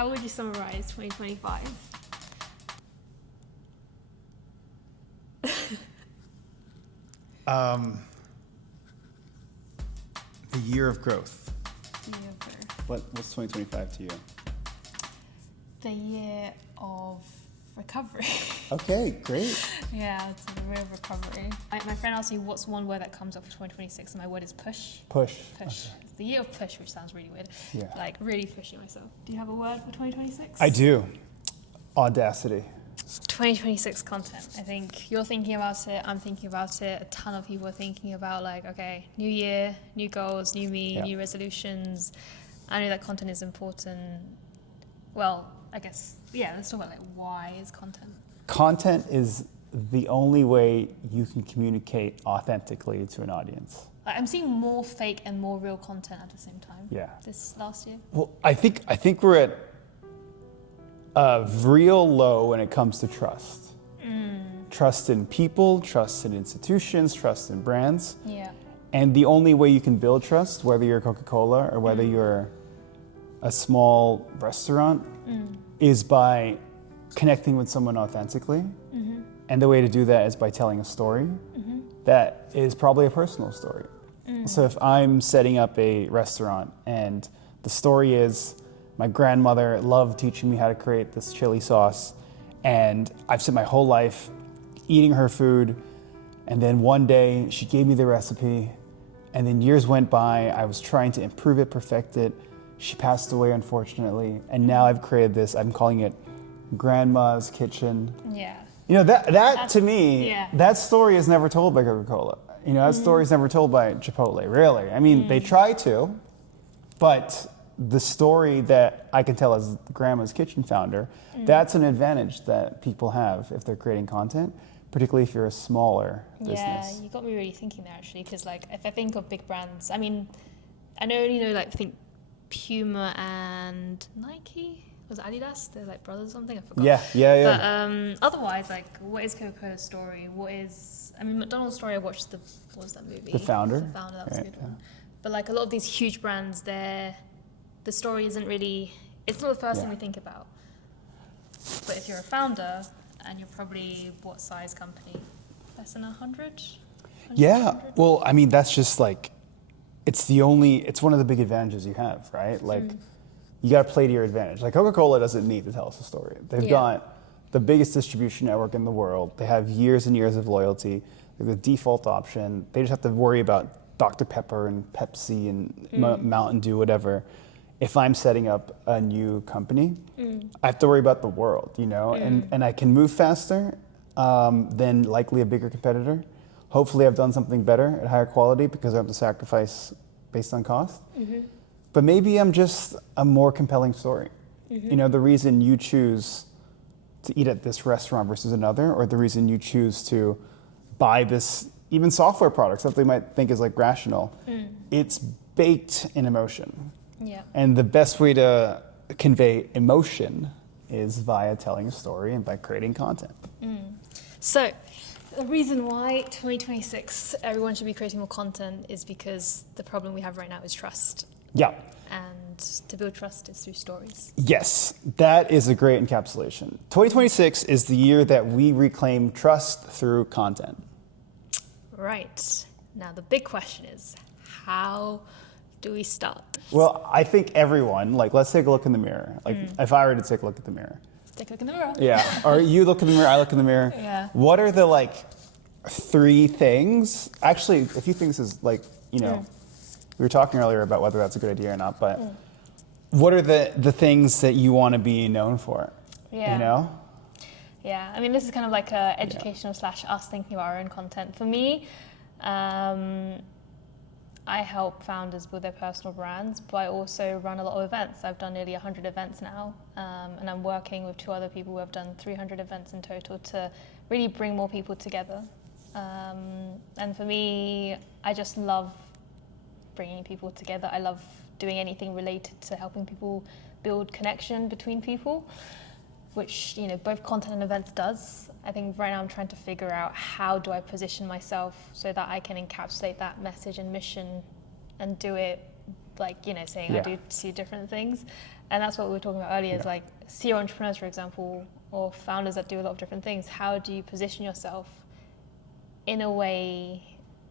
how would you summarize 2025? The year of growth. The year of growth. What's 2025 to you? The year of recovery. Okay, great. Yeah, it's a real recovery. My friend asked me what's one word that comes up for 2026, and my word is push. Push. Push. Okay. It's the year of push, which sounds really weird. Yeah. Like really pushing myself. Do you have a word for 2026? I do. Audacity. 2026 content. I think you're thinking about it, I'm thinking about it, a ton of people are thinking about like, okay, new year, new goals, new me, Yeah. new resolutions. I know that content is important. Well, I guess, yeah, let's talk about like why is content? Content is the only way you can communicate authentically to an audience. Like, I'm seeing more fake and more real content at the same time. Yeah. This last year. Well, I think we're at a real low when it comes to trust. Trust in people, trust in institutions, trust in brands. Yeah. And the only way you can build trust, whether you're Coca-Cola or whether you're a small restaurant, is by connecting with someone authentically. And the way to do that is by telling a story that is probably a personal story. So if I'm setting up a restaurant and the story is my grandmother loved teaching me how to create this chili sauce, and I've spent my whole life eating her food, and then one day she gave me the recipe, and then years went by, I was trying to improve it, perfect it. She passed away, unfortunately, and now I've created this, I'm calling it Grandma's Kitchen. Yeah. You know, that to me, yeah. that story is never told by Coca-Cola. You know, that story is never told by Chipotle, really. I mean, they try to, but the story that I can tell as Grandma's Kitchen founder, that's an advantage that people have if they're creating content, particularly if you're a smaller business. Yeah, you got me really thinking there actually, because like if I think of big brands, I mean, I only know like think Puma and Nike. Was it Adidas? They're like brothers or something. I forgot. Yeah. But otherwise, like, what is Coca-Cola's story? What is? I mean, McDonald's story. I watched what was that movie? The Founder. The Founder. That was a Right, good one. But like a lot of these huge brands, the story isn't really. It's not the first thing we think about. But if you're a founder and you're probably what size company? Less than 100? Yeah. Well, I mean, that's just like, it's one of the big advantages you have, right? Like, you got to play to your advantage. Like Coca-Cola doesn't need to tell us a story. They've got the biggest distribution network in the world. They have years and years of loyalty. They're the default option. They just have to worry about Dr. Pepper and Pepsi and Mountain Dew, whatever. If I'm setting up a new company, I have to worry about the world, you know, and I can move faster than likely a bigger competitor. Hopefully I've done something better at higher quality because I have to sacrifice based on cost. But maybe I'm just a more compelling story. You know, the reason you choose to eat at this restaurant versus another, or the reason you choose to buy this, even software product, stuff they might think is like rational, it's baked in emotion. Yeah. And the best way to convey emotion is via telling a story and by creating content. So, the reason why 2026 everyone should be creating more content is because the problem we have right now is trust. Yeah. And to build trust is through stories. Yes, that is a great encapsulation. 2026 is the year that we reclaim trust through content. Right. Now, the big question is, how do we start? Well, I think everyone, like, let's take a look in the mirror. Like, if I were to take a look at the mirror. Take a look in the mirror. Yeah. Or you look in the mirror, I look in the mirror. Yeah. What are the, like, 3 things? Actually, a few things is, like, you know, we were talking earlier about whether that's a good idea or not, but what are the things that you want to be known for? Yeah. You know? Yeah, I mean, this is kind of like a educational / us thinking about our own content. For me, I help founders build their personal brands, but I also run a lot of events. I've done nearly 100 events now, and I'm working with 2 other people who have done 300 events in total to really bring more people together. And for me, I just love bringing people together. I love doing anything related to helping people build connection between people, which, you know, both content and events does. I think right now I'm trying to figure out how do I position myself so that I can encapsulate that message and mission and do it like, you know, saying I Yeah. do two different things. And that's what we were talking about earlier, is like serial entrepreneurs, for example, or founders that do a lot of different things. How do you position yourself in a way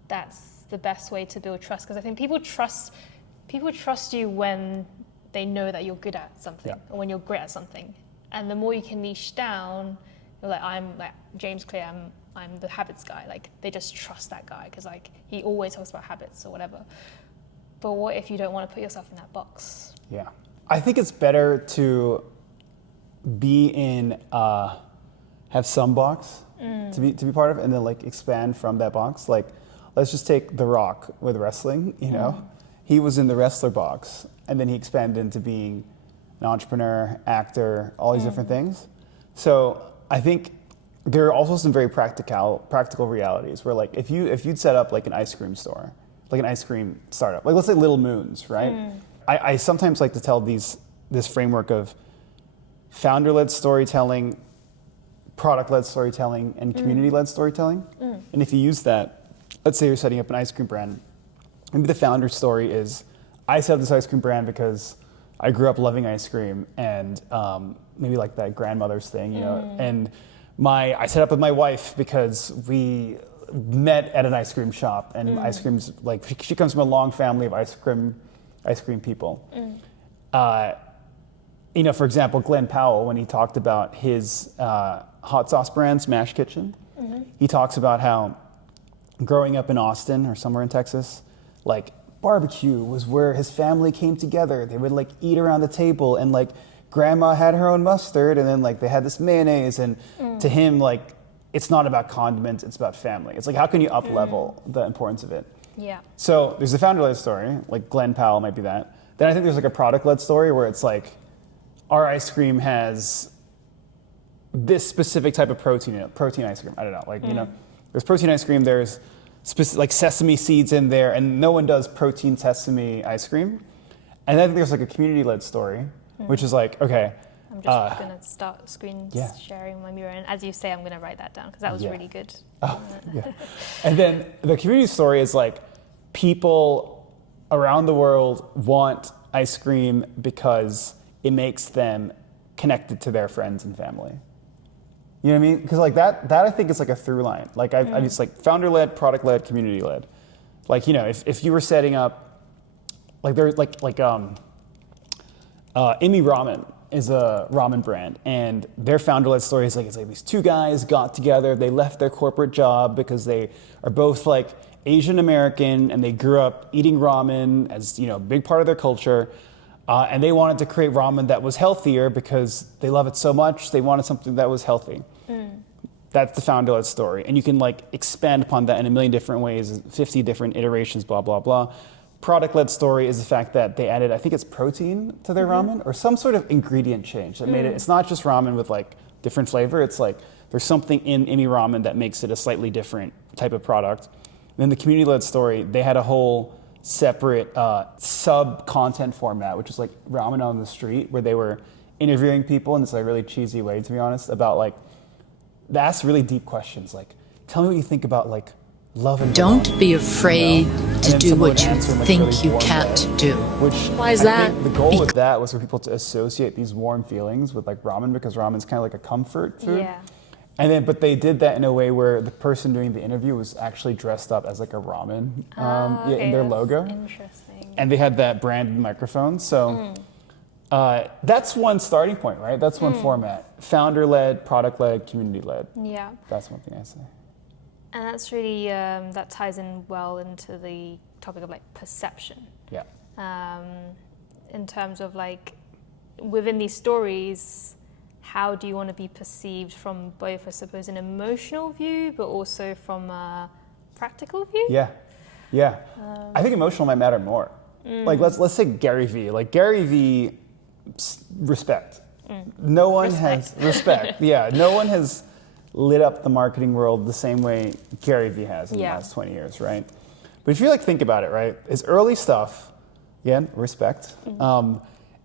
that's the best way to build trust? Because I think people trust you when they know that you're good at something, or when you're great at something. And the more you can niche down, you're like, I'm like James Clear, I'm the habits guy. Like, they just trust that guy because like he always talks about habits or whatever. But what if you don't want to put yourself in that box? Yeah. I think it's better to be in, have some box to be part of, and then like expand from that box. Like, let's just take The Rock with wrestling, you know? He was in the wrestler box, and then he expanded into being an entrepreneur, actor, all these different things. So I think there are also some very practical realities where, like, if you'd set up like an ice cream store, like an ice cream startup, like let's say Little Moons, right? I sometimes like to tell this framework of founder-led storytelling, product-led storytelling, and community-led storytelling. And if you use that, let's say you're setting up an ice cream brand, maybe the founder story is, I set up this ice cream brand because I grew up loving ice cream, and maybe like that grandmother's thing, you know, and I set up with my wife because we met at an ice cream shop, and ice cream's like, she comes from a long family of ice cream people. You know, for example, Glenn Powell, when he talked about his hot sauce brand, Smash Kitchen, he talks about how growing up in Austin or somewhere in Texas, like barbecue was where his family came together. They would like eat around the table, and like grandma had her own mustard, and then like they had this mayonnaise, and to him, like, it's not about condiments, it's about family. It's like, how can you up level the importance of it? Yeah. So there's the founder-led story, like Glenn Powell might be that. Then I think there's like a product-led story where it's like, our ice cream has this specific type of protein in it, protein ice cream. I don't know, like, you know, there's protein ice cream, there's like sesame seeds in there, and no one does protein sesame ice cream. And then I think there's like a community-led story, which is like, okay. I'm just going to start screen sharing my mirror. And as you say, I'm going to write that down because that was really good. Oh, yeah. And then the community story is like, people around the world want ice cream because it makes them connected to their friends and family. You know what I mean? Because like that I think is like a through line. Like I it's like founder-led, product-led, community-led. Like, you know, if you were setting up, like there's like Imi Ramen is a ramen brand, and their founder-led story is like, it's like these two guys got together, they left their corporate job because they are both like Asian American, and they grew up eating ramen as, you know, a big part of their culture. And they wanted to create ramen that was healthier because they love it so much. They wanted something that was healthy. That's the founder-led story. And you can like expand upon that in a million different ways, 50 different iterations, blah, blah, blah. Product-led story is the fact that they added, I think it's protein to their ramen, or some sort of ingredient change that made it, it's not just ramen with like different flavor. It's like there's something in Imi Ramen that makes it a slightly different type of product. And then the community-led story, they had a whole separate sub-content format, which is like Ramen on the Street, where they were interviewing people in this like really cheesy way, to be honest, about like, they asked really deep questions, like, tell me what you think about like love and Don't be afraid to do what you answer in, like, think really you warm can't way, do. Which Why is I that? think the goal of that was for people to associate these warm feelings with like ramen, because ramen's kind of like a comfort food. Yeah. And then, but they did that in a way where the person doing the interview was actually dressed up as like a ramen in their logo. Interesting. And they had that branded microphone. So that's one starting point, right? That's one format. Founder-led, product-led, community-led. Yeah. That's one thing I say. And that's really, that ties in well into the topic of like perception. Yeah. In terms of like, within these stories, how do you want to be perceived from both, I suppose, an emotional view, but also from a practical view? Yeah. Yeah. I think emotional might matter more. Like let's say Gary Vee. Like Gary Vee, respect. No one has respect. Yeah. No one has lit up the marketing world the same way Gary Vee has in the last 20 years, right? But if you like think about it, right, his early stuff, again, respect.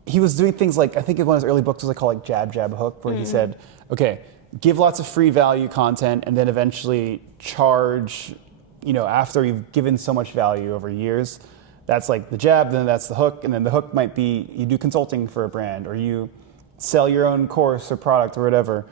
He was doing things like, I think one of his early books was called like Jab, Jab, Hook, where he said, okay, give lots of free value content and then eventually charge, you know, after you've given so much value over years, That's like the jab, then that's the hook, and then the hook might be you do consulting for a brand or you sell your own course or product or whatever.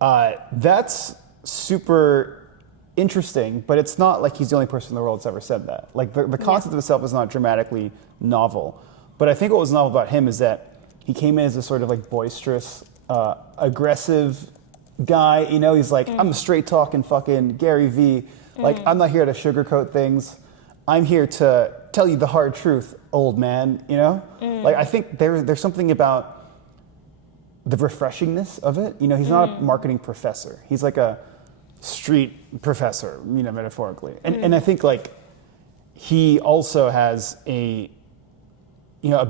That's super interesting, but it's not like he's the only person in the world that's ever said that. Like the concept of itself is not dramatically novel. But I think what was novel about him is that he came in as a sort of like boisterous, aggressive guy. You know, he's like, I'm a straight talking fucking Gary V. Like, I'm not here to sugarcoat things. I'm here to tell you the hard truth, old man, you know? Like, I think there's something about the refreshingness of it. You know, he's not a marketing professor. He's like a street professor, you know, metaphorically. And I think, like, he also has a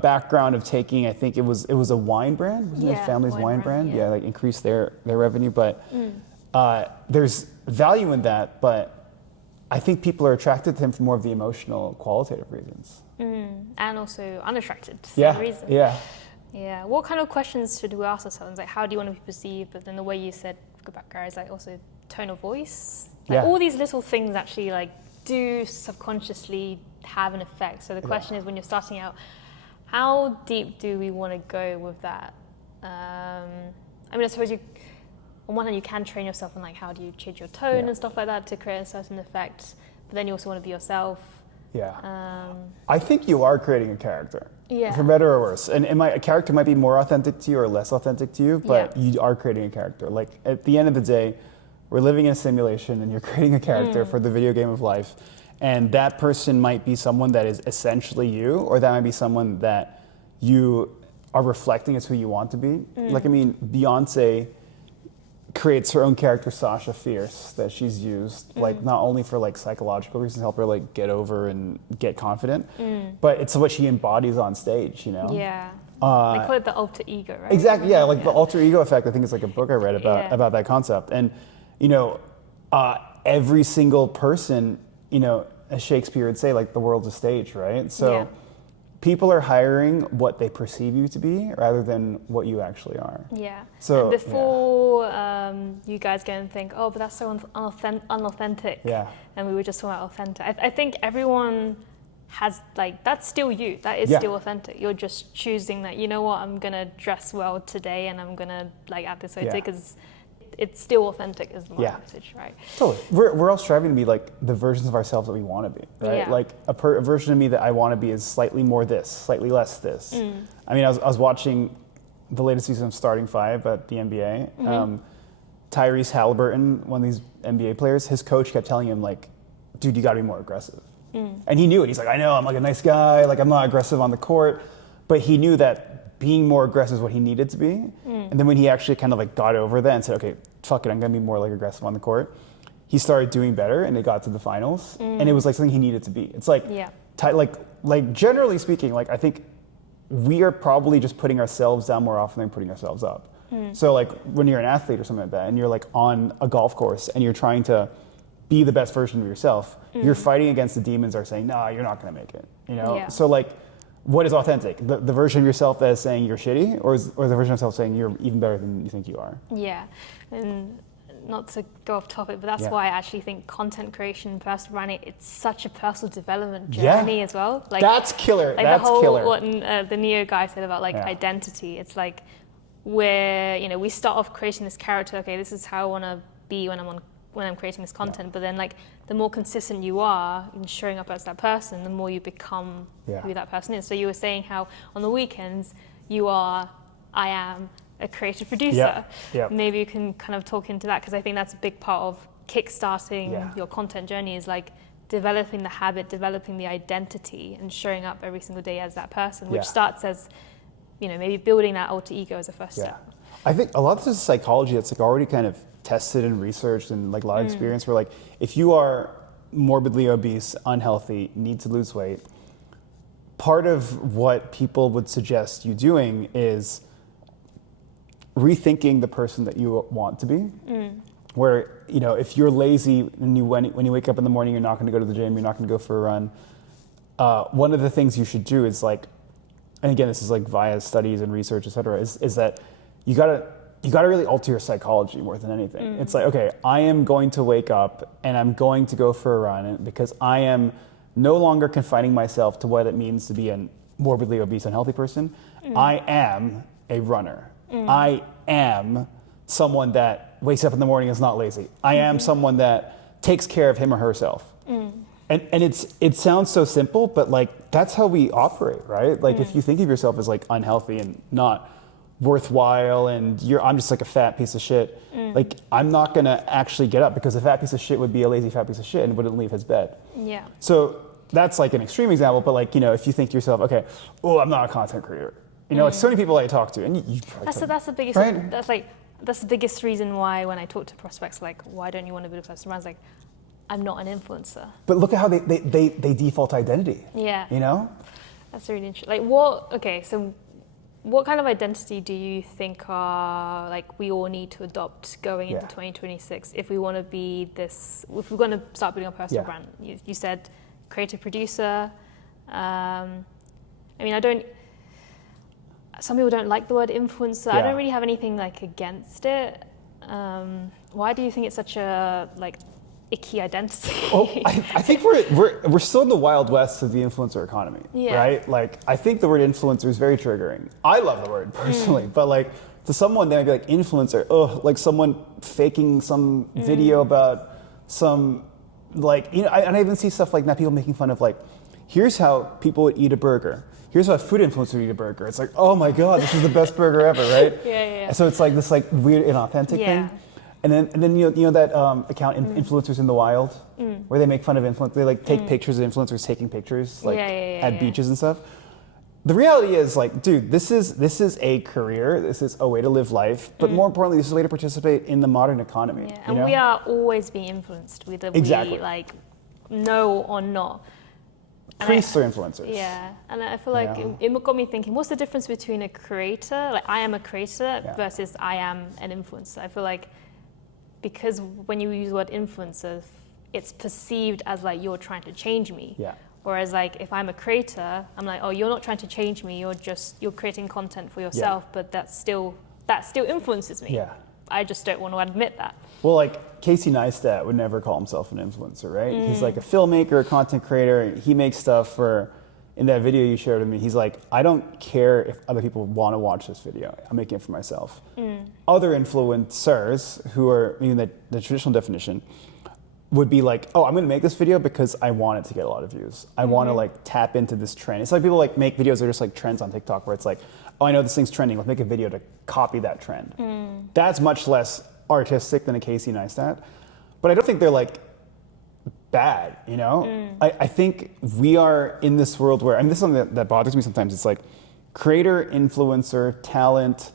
background of taking, I think it was a wine brand, wasn't it? Family's wine brand. Yeah, like increase their revenue. But there's value in that, but I think people are attracted to him for more of the emotional, qualitative reasons. And also unattracted to some reason. Yeah. What kind of questions should we ask ourselves? Like, how do you want to be perceived? But then the way you said, go back, Gary, is like also tone of voice. Like all these little things actually like do subconsciously have an effect. So the question is, when you're starting out, how deep do we want to go with that? I mean, I suppose on one hand, you can train yourself on like how do you change your tone and stuff like that to create a certain effect, but then you also want to be yourself. I think you are creating a character, for better or worse. And a character might be more authentic to you or less authentic to you, but you are creating a character. Like at the end of the day, we're living in a simulation and you're creating a character for the video game of life. And that person might be someone that is essentially you, or that might be someone that you are reflecting as who you want to be. Like, I mean, Beyonce creates her own character, Sasha Fierce, that she's used, like not only for like psychological reasons to help her like get over and get confident, but it's what she embodies on stage, you know? Yeah. They call it the alter ego, right? Exactly, yeah, like the alter ego effect, I think is like a book I read about that concept. And, you know, every single person, you know, as Shakespeare would say, like the world's a stage, right? So people are hiring what they perceive you to be rather than what you actually are. Yeah. So and before you guys go and think, oh, but that's so unauthentic. Yeah. And we were just talking about authentic. I think everyone has like, that's still you. That is still authentic. You're just choosing that, you know what, I'm going to dress well today and I'm going to like add this today because it's still authentic is the message, right? Totally. We're all striving to be like the versions of ourselves that we want to be, right? Yeah. Like a version of me that I want to be is slightly more this, slightly less this. I mean, I was watching the latest season of Starting Five at the NBA. Tyrese Halliburton, one of these NBA players, his coach kept telling him like, dude, you got to be more aggressive. And he knew it. He's like, I know, I'm like a nice guy. Like I'm not aggressive on the court. But he knew that being more aggressive is what he needed to be. And then when he actually kind of like got over that and said, okay, fuck it, I'm gonna be more like aggressive on the court, he started doing better and they got to the finals. And it was like something he needed to be. It's like, like generally speaking, like I think we are probably just putting ourselves down more often than putting ourselves up. So like when you're an athlete or something like that and you're like on a golf course and you're trying to be the best version of yourself, you're fighting against the demons that are saying, nah, you're not gonna make it, you know? So like, what is authentic? The version of yourself that is saying you're shitty, or the version of yourself saying you're even better than you think you are? Yeah, and not to go off topic, but that's why I actually think content creation, personal branding, it's such a personal development journey as well. Like that's killer. Like that's the whole killer. What the Neo guy said about like identity. It's like where we start off creating this character. Okay, this is how I want to be when I'm creating this content. But then like the more consistent you are in showing up as that person, the more you become who that person is. So you were saying how on the weekends I am a creative producer. Maybe you can kind of talk into that, because I think that's a big part of kickstarting your content journey, is like developing the habit, developing the identity and showing up every single day as that person, which starts as, maybe building that alter ego as a first step. I think a lot of this is psychology that's like already kind of tested and researched and like a lot of experience where like if you are morbidly obese, unhealthy, need to lose weight, part of what people would suggest you doing is rethinking the person that you want to be. Where, if you're lazy and when you wake up in the morning, you're not going to go to the gym, you're not going to go for a run. One of the things you should do is like, and again, this is like via studies and research, et cetera, is that you gotta really alter your psychology more than anything. It's like, okay, I am going to wake up and I'm going to go for a run because I am no longer confining myself to what it means to be a morbidly obese, unhealthy person. I am a runner. I am someone that wakes up in the morning and is not lazy. I am someone that takes care of him or herself. And it sounds so simple, but like that's how we operate, right? Like if you think of yourself as like unhealthy and not worthwhile and I'm just like a fat piece of shit, like I'm not gonna actually get up because a fat piece of shit would be a lazy fat piece of shit and wouldn't leave his bed. Yeah. So that's like an extreme example, but like, you know, if you think to yourself, okay, oh, I'm not a content creator. You know, like so many people I talk to, and you probably That's the biggest, right? that's the biggest reason why when I talk to prospects, like, why don't you want to build a personal brand? It's like, I'm not an influencer. But look at how they default identity. Yeah. You know? That's really interesting. Like so what kind of identity do you think are like we all need to adopt going into 2026 if we want to be this, if we're going to start building a personal brand? You said creative producer. I mean, some people don't like the word influencer. I don't really have anything like against it. Why do you think it's such a like icky identity? Well, I think we're still in the wild west of the influencer economy, right? Like I think the word influencer is very triggering. I love the word personally, but like to someone they might be like influencer, like someone faking some video about some like, you know, and I even see stuff like that, people making fun of like, here's how people would eat a burger. Here's how a food influencer would eat a burger. It's like, oh my God, this is the best burger ever, right? Yeah. So it's like this like weird inauthentic thing. And then you know that account Influencers in the Wild, where they make fun of influencers. They like take pictures of influencers taking pictures like at beaches and stuff. The reality is like, dude, this is a career. This is a way to live life. But more importantly, this is a way to participate in the modern economy. Yeah, and we are always being influenced, whether we like know or not. Priests are influencers. Yeah, and I feel like it got me thinking, what's the difference between a creator, like I am a creator versus I am an influencer? I feel like because when you use the word influencer, it's perceived as like you're trying to change me. Yeah. Whereas like if I'm a creator, I'm like, oh, you're not trying to change me, you're creating content for yourself, but that still influences me. Yeah. I just don't want to admit that. Well, like Casey Neistat would never call himself an influencer, right? He's like a filmmaker, a content creator. He makes stuff in that video you shared with me, he's like, I don't care if other people want to watch this video. I'm making it for myself. Other influencers who are in the traditional definition would be like, oh, I'm going to make this video because I want it to get a lot of views. I want to like tap into this trend. It's like people like make videos that are just like trends on TikTok where it's like, oh, I know this thing's trending. Let's make a video to copy that trend. That's much less artistic than a Casey Neistat. But I don't think they're like bad, you know? I think we are in this world where, and this is something that bothers me sometimes, it's like creator, influencer, talent,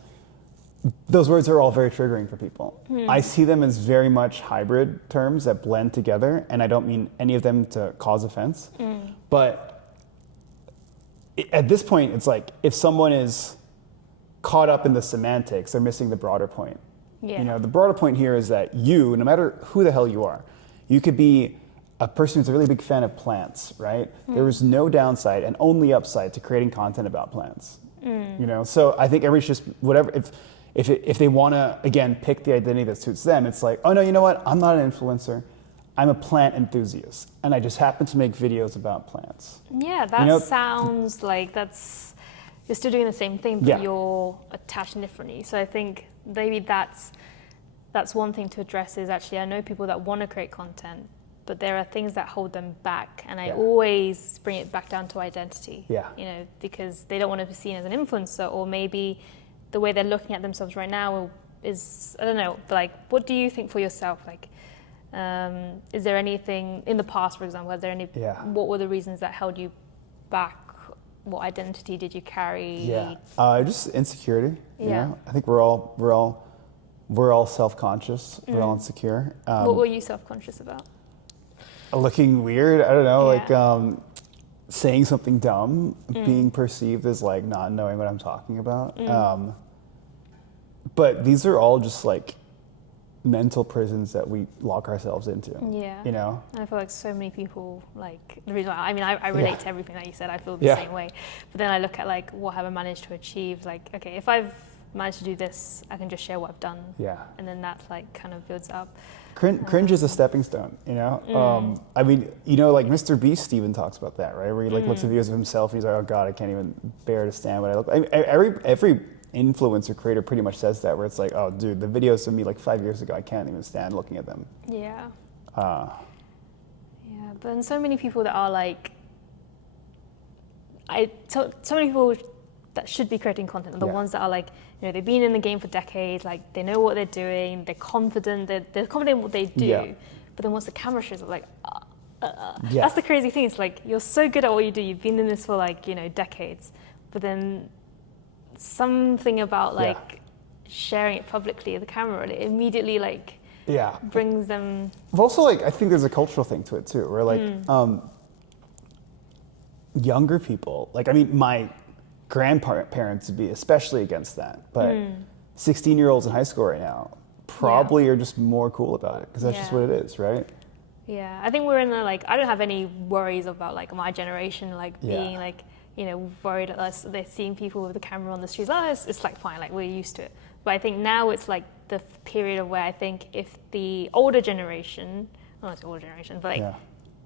those words are all very triggering for people. I see them as very much hybrid terms that blend together, and I don't mean any of them to cause offense. But at this point, it's like if someone is caught up in the semantics, they're missing the broader point. You know, the broader point here is that you, no matter who the hell you are, you could be a person who's a really big fan of plants, right? There is no downside and only upside to creating content about plants. You know, so I think everybody's just whatever. If they want to, again, pick the identity that suits them, it's like, oh no, you know what? I'm not an influencer. I'm a plant enthusiast, and I just happen to make videos about plants. Yeah, that sounds like you're still doing the same thing, but you're attached differently. So I think maybe that's one thing to address is actually, I know people that want to create content, but there are things that hold them back, and I always bring it back down to identity. You know, because they don't want to be seen as an influencer, or maybe the way they're looking at themselves right now is, I don't know, like, what do you think for yourself? Like, is there anything in the past, for example, what were the reasons that held you back? What identity did you carry? Just insecurity. You know? I think we're all self-conscious. We're all insecure. What were you self-conscious about? Looking weird. I don't know, like saying something dumb, being perceived as like not knowing what I'm talking about. But these are all just like mental prisons that we lock ourselves into. You know? And I feel like so many people, like, the reason I relate to everything that you said, I feel the same way. But then I look at like, what have I managed to achieve? Like, okay, if I've managed to do this, I can just share what I've done. Yeah. And then that like kind of builds up. Cringe is a stepping stone, you know? I mean, you know, like Mr. Beast even talks about that, right? Where he like looks at videos of himself and he's like, oh God, I can't even bear to stand what I look like. I mean, every influencer creator pretty much says that, where it's like, oh dude, the videos of me like 5 years ago, I can't even stand looking at them. Yeah. Yeah, but then so many people that are like, so many people that should be creating content are the ones that are like, you know, they've been in the game for decades, like they know what they're doing, they're confident in what they do, but then once the camera shows up, like, that's the crazy thing. It's like, you're so good at what you do, you've been in this for like, you know, decades, but then something about like sharing it publicly at the camera, it immediately like brings them. But also like, I think there's a cultural thing to it too, where like younger people, like, I mean, my grandparents would be especially against that, but 16-year-olds in high school right now probably are just more cool about it because that's just what it is, right? Yeah, I think we're in the like, I don't have any worries about like my generation like being like, you know, worried at us. They're seeing people with the camera on the streets. Oh, it's like fine, like we're used to it. But I think now it's like the period of where I think if the older generation, well, not the older generation, but like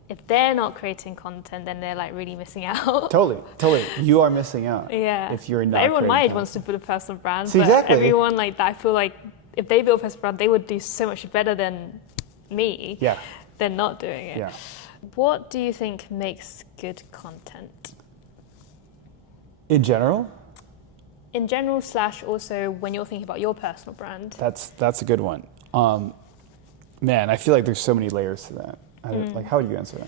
if they're not creating content, then they're like really missing out. Totally. You are missing out. Yeah. If you're not. But everyone my age content. wants to build a personal brand. See, but exactly. everyone like that, I feel like if they build a personal brand, they would do so much better than me. Yeah. Than not doing it. Yeah. What do you think makes good content? In general? In general, / also when you're thinking about your personal brand. That's a good one. Man, I feel like there's so many layers to that. Like, how would you answer that?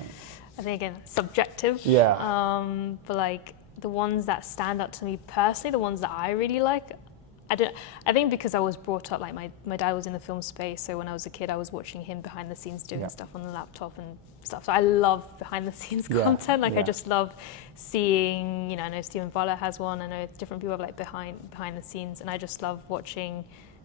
I think again, subjective. Yeah. But like the ones that stand out to me personally, the ones that I really like, I think because I was brought up, like my dad was in the film space, so when I was a kid I was watching him behind the scenes doing stuff on the laptop and stuff. So I love behind the scenes content. Like I just love seeing, you know, I know Stephen Voller has one, I know different people have like behind the scenes, and I just love watching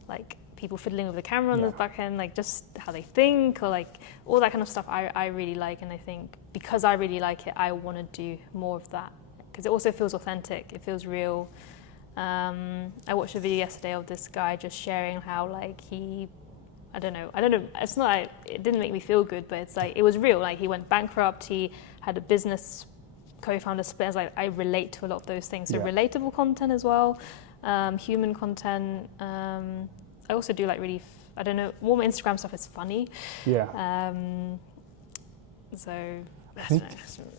like people fiddling with the camera on the back end, like just how they think or like all that kind of stuff I really like. And I think because I really like it, I want to do more of that because it also feels authentic, it feels real. I watched a video yesterday of this guy just sharing how like I don't know, it's not like, it didn't make me feel good, but it's like, it was real. Like he went bankrupt, he had a business co-founder split. I was like, I relate to a lot of those things. So relatable content as well, human content. I also do like really, I don't know, more Instagram stuff is funny. Yeah. So,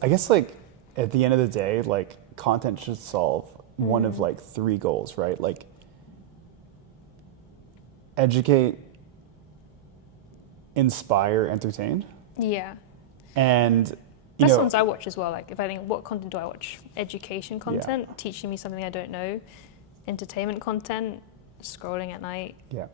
I guess like at the end of the day, like content should solve one of like three goals, right? Like educate, inspire, entertain. Yeah. And that's the ones I watch as well. Like if I think, what content do I watch? Education content, teaching me something I don't know. Entertainment content, scrolling at night. Yeah.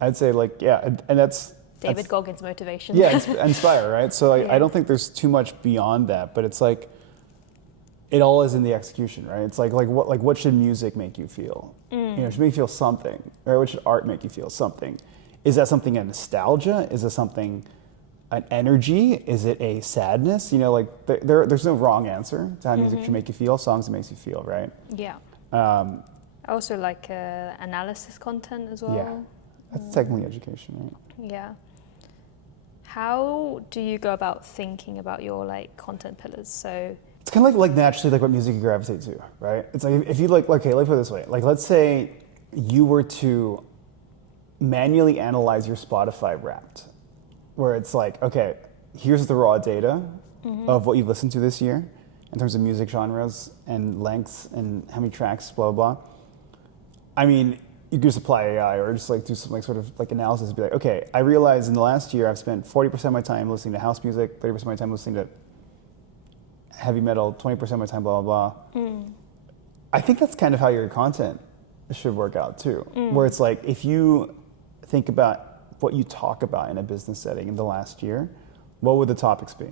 I'd say like, and that's David Goggins motivation. Yeah, inspire, right? So I don't think there's too much beyond that, but it's like, it all is in the execution, right? It's like what should music make you feel? You know, it should make you feel something, or what should art make you feel? Something. Is that something a nostalgia? Is it something an energy? Is it a sadness? You know, like there's no wrong answer to how music should make you feel. Songs that makes you feel, right? Yeah. I also like analysis content as well. Yeah, that's technically education, right? Yeah. How do you go about thinking about your like content pillars? So it's kind of like naturally like what music you gravitate to, right? It's like if you like, okay, let's put it this way. Like let's say you were to manually analyze your Spotify Wrapped, where it's like, okay, here's the raw data of what you've listened to this year in terms of music genres and lengths and how many tracks, blah, blah, blah. I mean, you could just apply AI or just like do some like sort of like analysis and be like, okay, I realize in the last year I've spent 40% of my time listening to house music, 30% of my time listening to heavy metal, 20% of my time, blah, blah, blah. I think that's kind of how your content should work out too, where it's like, if you think about what you talk about in a business setting in the last year, what would the topics be?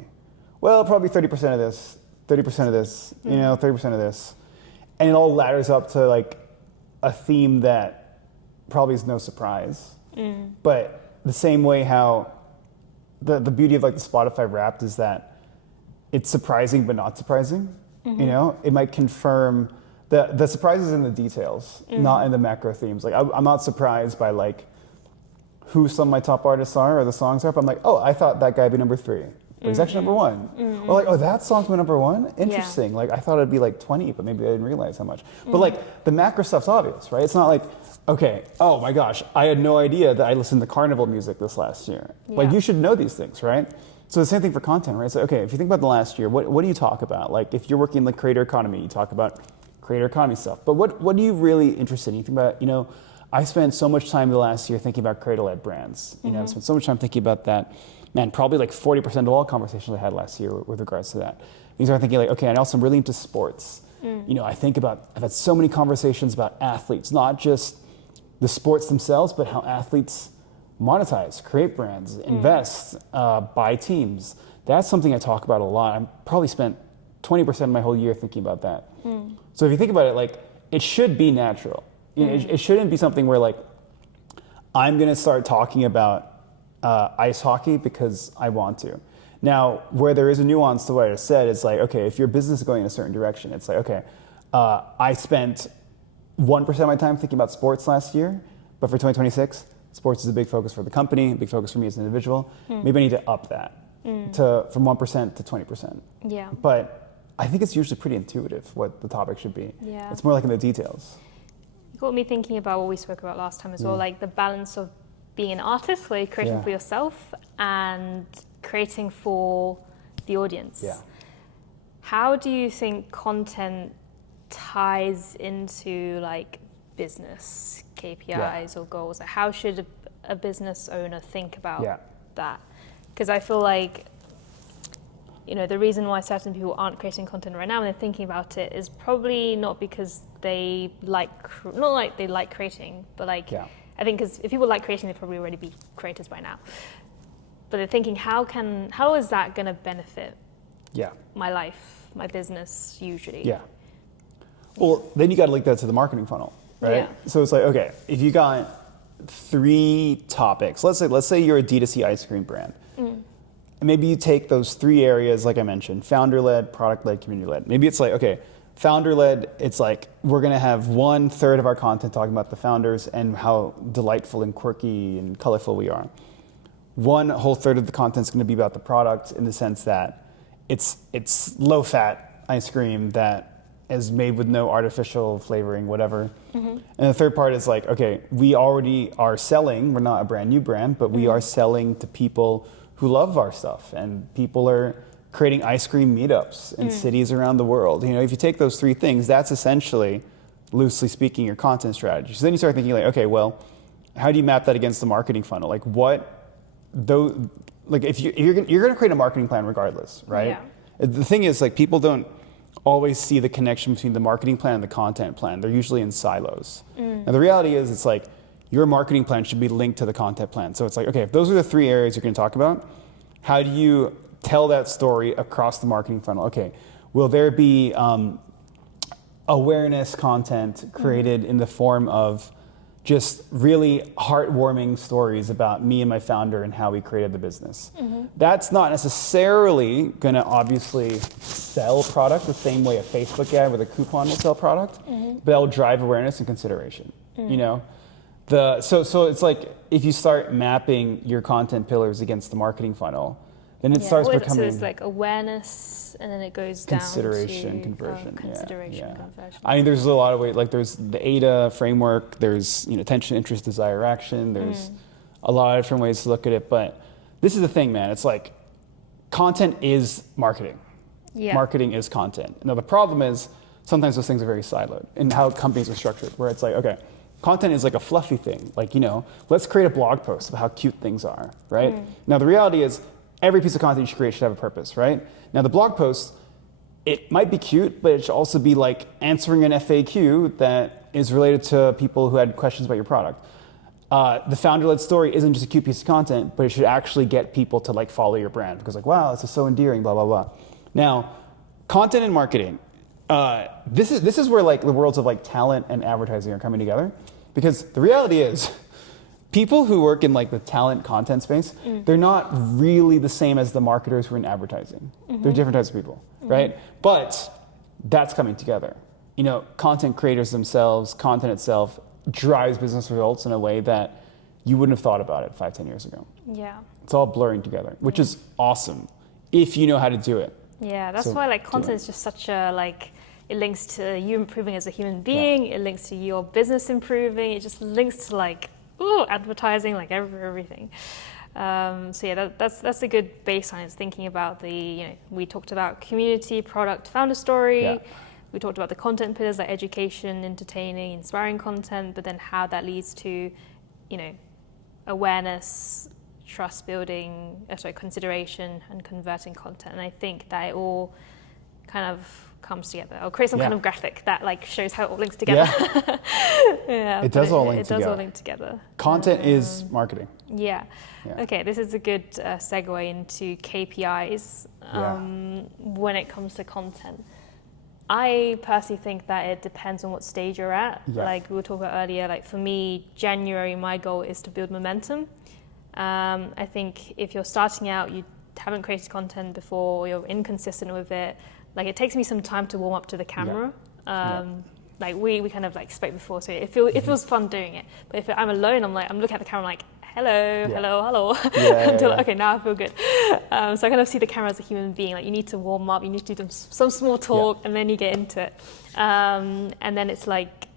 Well, probably 30% of this, 30% of this, you know, 30% of this. And it all ladders up to like a theme that probably is no surprise. But the same way how the beauty of like the Spotify Wrapped is that it's surprising but not surprising. You know, it might confirm the surprise is in the details, not in the macro themes. Like I'm not surprised by like who some of my top artists are or the songs are. But I'm like, oh, I thought that guy would be number 3, but he's actually number 1. Or like, oh, that song's my number 1. Interesting. Like I thought it'd be like 20, but maybe I didn't realize how much. But like the macro stuff's obvious, right? It's not like, okay, oh my gosh, I had no idea that I listened to carnival music this last year. Like you should know these things, right? So the same thing for content, right? So okay, if you think about the last year, what do you talk about? Like if you're working in the creator economy, you talk about creator economy stuff. But what are you really interested in? You think about, I spent so much time the last year thinking about creator-led brands. I spent so much time thinking about that. Man, probably like 40% of all conversations I had last year with regards to that. You start thinking like, okay, and also I'm really into sports. I've had so many conversations about athletes, not just the sports themselves, but how athletes monetize, create brands, invest, buy teams. That's something I talk about a lot. I probably spent 20% of my whole year thinking about that. So if you think about it, like it should be natural. It shouldn't be something where like I'm going to start talking about ice hockey because I want to. Now, where there is a nuance to what I just said, it's like, okay, if your business is going in a certain direction, it's like, okay, I spent 1% of my time thinking about sports last year, but for 2026, sports is a big focus for the company, a big focus for me as an individual. Maybe I need to up that from 1% to 20%. Yeah. But I think it's usually pretty intuitive what the topic should be. Yeah. It's more like in the details. You got me thinking about what we spoke about last time as well, like the balance of being an artist where you're creating for yourself and creating for the audience. Yeah. How do you think content ties into like business KPIs or goals? How should a business owner think about that? Because I feel like, the reason why certain people aren't creating content right now and they're thinking about it is probably not because they like creating, but I think because if people like creating, they'd probably already be creators by now. But they're thinking, how is that going to benefit my life, my business usually? Yeah. Well, then you got to link that to the marketing funnel, right? Yeah. So it's like, okay, if you got 3 topics, let's say you're a D2C ice cream brand. And maybe you take those 3 areas, like I mentioned, founder-led, product-led, community-led. Maybe it's like, okay, founder-led, it's like we're going to have 1/3 of our content talking about the founders and how delightful and quirky and colorful we are. 1/3 of the content is going to be about the product in the sense that it's low-fat ice cream that is made with no artificial flavoring, whatever. And the third part is like, okay, we already are selling, we're not a brand new brand, but we are selling to people who love our stuff, and people are creating ice cream meetups in cities around the world. If you take those 3 things, that's essentially, loosely speaking, your content strategy. So then you start thinking like, okay, well, how do you map that against the marketing funnel? Like if you're going to create a marketing plan regardless, right? Yeah. The thing is, like, people don't always see the connection between the marketing plan and the content plan. They're usually in silos. And the reality is, it's like your marketing plan should be linked to the content plan. So it's like, okay, if those are the 3 areas you're going to talk about, how do you tell that story across the marketing funnel? Okay, will there be awareness content created in the form of just really heartwarming stories about me and my founder and how we created the business? That's not necessarily going to obviously sell product the same way a Facebook ad with a coupon will sell product, but that will drive awareness and consideration. So it's like if you start mapping your content pillars against the marketing funnel, then it starts becoming... So it's like awareness, and then it goes down to... Consideration, conversion. Conversion. I mean, there's a lot of ways. Like there's the AIDA framework, there's attention, interest, desire, action. There's a lot of different ways to look at it. But this is the thing, man. It's like content is marketing. Yeah. Marketing is content. Now the problem is sometimes those things are very siloed in how companies are structured, where it's like, okay, content is like a fluffy thing. Like, let's create a blog post of how cute things are, right? Now the reality is every piece of content you should create should have a purpose, right? Now the blog post, it might be cute, but it should also be like answering an FAQ that is related to people who had questions about your product. The founder-led story isn't just a cute piece of content, but it should actually get people to like follow your brand because like, wow, this is so endearing, blah, blah, blah. Now, content and marketing, this is where like the worlds of like talent and advertising are coming together, because the reality is people who work in like the talent content space, they're not really the same as the marketers who are in advertising. They're different types of people, right? But that's coming together. content creators themselves, content itself drives business results in a way that you wouldn't have thought about it 5-10 years ago. Yeah. It's all blurring together, which is awesome if you know how to do it. Yeah, that's So why like do content it. is just such a like, it links to you improving as a human being, it links to your business improving, it just links to like, advertising, like everything. So yeah, that's a good baseline, is thinking about we talked about community, product, founder story. Yeah. We talked about the content pillars like education, entertaining, inspiring content, but then how that leads to, awareness, trust building, consideration and converting content. And I think that it all kind of comes together. I'll create some kind of graphic that like shows how it all links together. Yeah. It does all link together. It does all link together. Content is marketing. Yeah. Yeah. Okay, this is a good segue into KPIs when it comes to content. I personally think that it depends on what stage you're at. Yeah. Like we were talking about earlier, like for me, January, my goal is to build momentum. I think if you're starting out, you haven't created content before, or you're inconsistent with it, like it takes me some time to warm up to the camera. Like we kind of like spoke before, so it feels fun doing it. But if I'm alone, I'm looking at the camera, I'm like, hello. Until okay, now I feel good. So I kind of see the camera as a human being. Like you need to warm up, you need to do some small talk, and then you get into it. And then it's like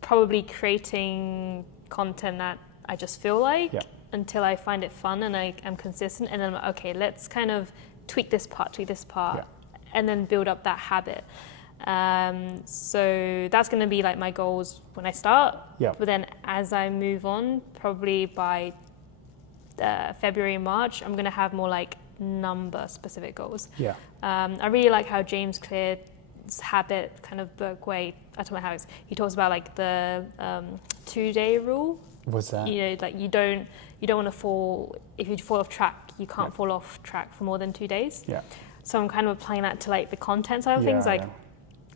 probably creating content that I just feel like until I find it fun and I am consistent. And then I'm like, okay, let's kind of tweak this part, and then build up that habit. So that's going to be like my goals when I start. But then as I move on, probably by February, March, I'm going to have more like number specific goals. I really like how James Clear's habit kind of book, I don't know how he talks about like the 2-day rule. What's that? Like you don't want to fall, if you fall off track, you can't fall off track for more than 2 days. So I'm kind of applying that to like the content side of things. Like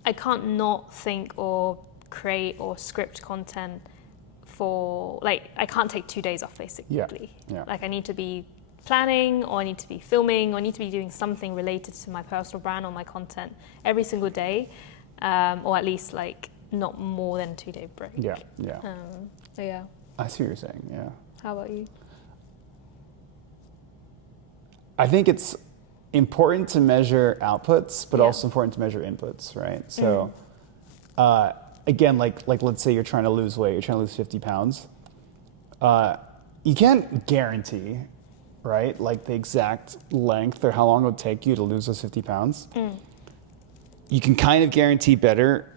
I can't not think or create or script content for, like, I can't take 2 days off basically. Like I need to be planning, or I need to be filming, or I need to be doing something related to my personal brand or my content every single day, or at least like not more than a 2-day break. So yeah. I see what you're saying, yeah. How about you? I think it's important to measure outputs, but also important to measure inputs, right? So again, like let's say you're trying to lose weight, you're trying to lose 50 pounds. You can't guarantee, right, like the exact length or how long it would take you to lose those 50 pounds. You can kind of guarantee better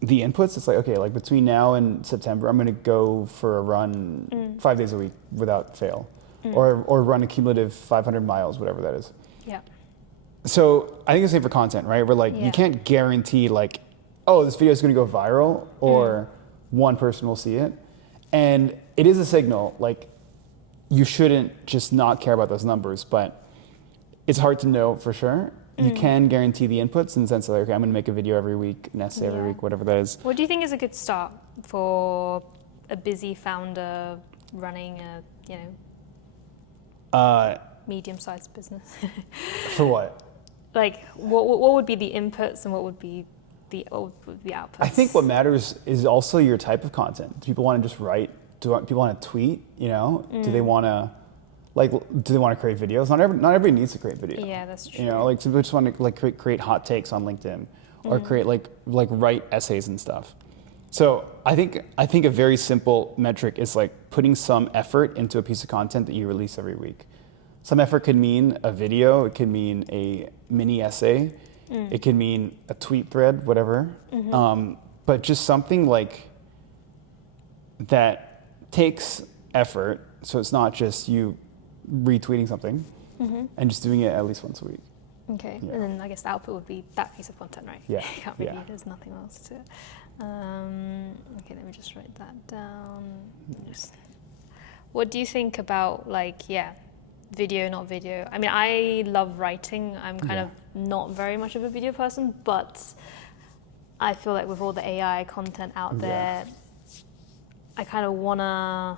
the inputs. It's like, okay, like between now and September, I'm going to go for a run 5 days a week without fail, or run a cumulative 500 miles, whatever that is. So I think the same for content, right? Where like you can't guarantee like, oh, this video is going to go viral, or one person will see it. And it is a signal, like you shouldn't just not care about those numbers, but it's hard to know for sure. You can guarantee the inputs in the sense of like, okay, I'm going to make a video every week, an essay every week, whatever that is. What do you think is a good start for a busy founder running a, medium-sized business? For what? Like, what would be the inputs and what would be the outputs? I think what matters is also your type of content. Do people want to just write? Do people want to tweet? Do they want to create videos? Not everybody needs to create video. Yeah, that's true. Like some people just want to like create hot takes on LinkedIn, or create like write essays and stuff. So I think a very simple metric is like putting some effort into a piece of content that you release every week. Some effort could mean a video, it could mean a mini essay, it could mean a tweet thread, whatever. But just something like that takes effort, so it's not just you retweeting something and just doing it at least once a week. Okay, and then I guess the output would be that piece of content, right? Yeah. You can't really, there's nothing else to it. Okay, let me just write that down. What do you think about video, not video? I mean, I love writing. I'm kind of not very much of a video person, but I feel like with all the AI content out there, I kind of want to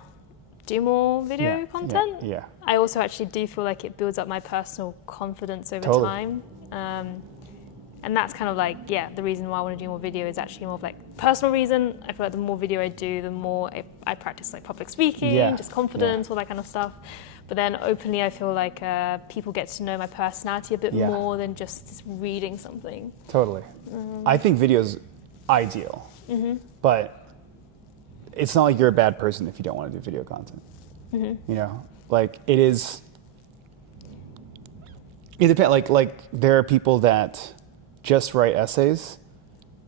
do more video content. I also actually do feel like it builds up my personal confidence over time. And that's kind of like, the reason why I want to do more video is actually more of like personal reason. I feel like the more video I do, the more I practice like public speaking, just confidence, all that kind of stuff. But then openly, I feel like people get to know my personality a bit more than just reading something. Totally. I think video is ideal, but it's not like you're a bad person if you don't want to do video content. You know, like it is. It depends. Like there are people that just write essays,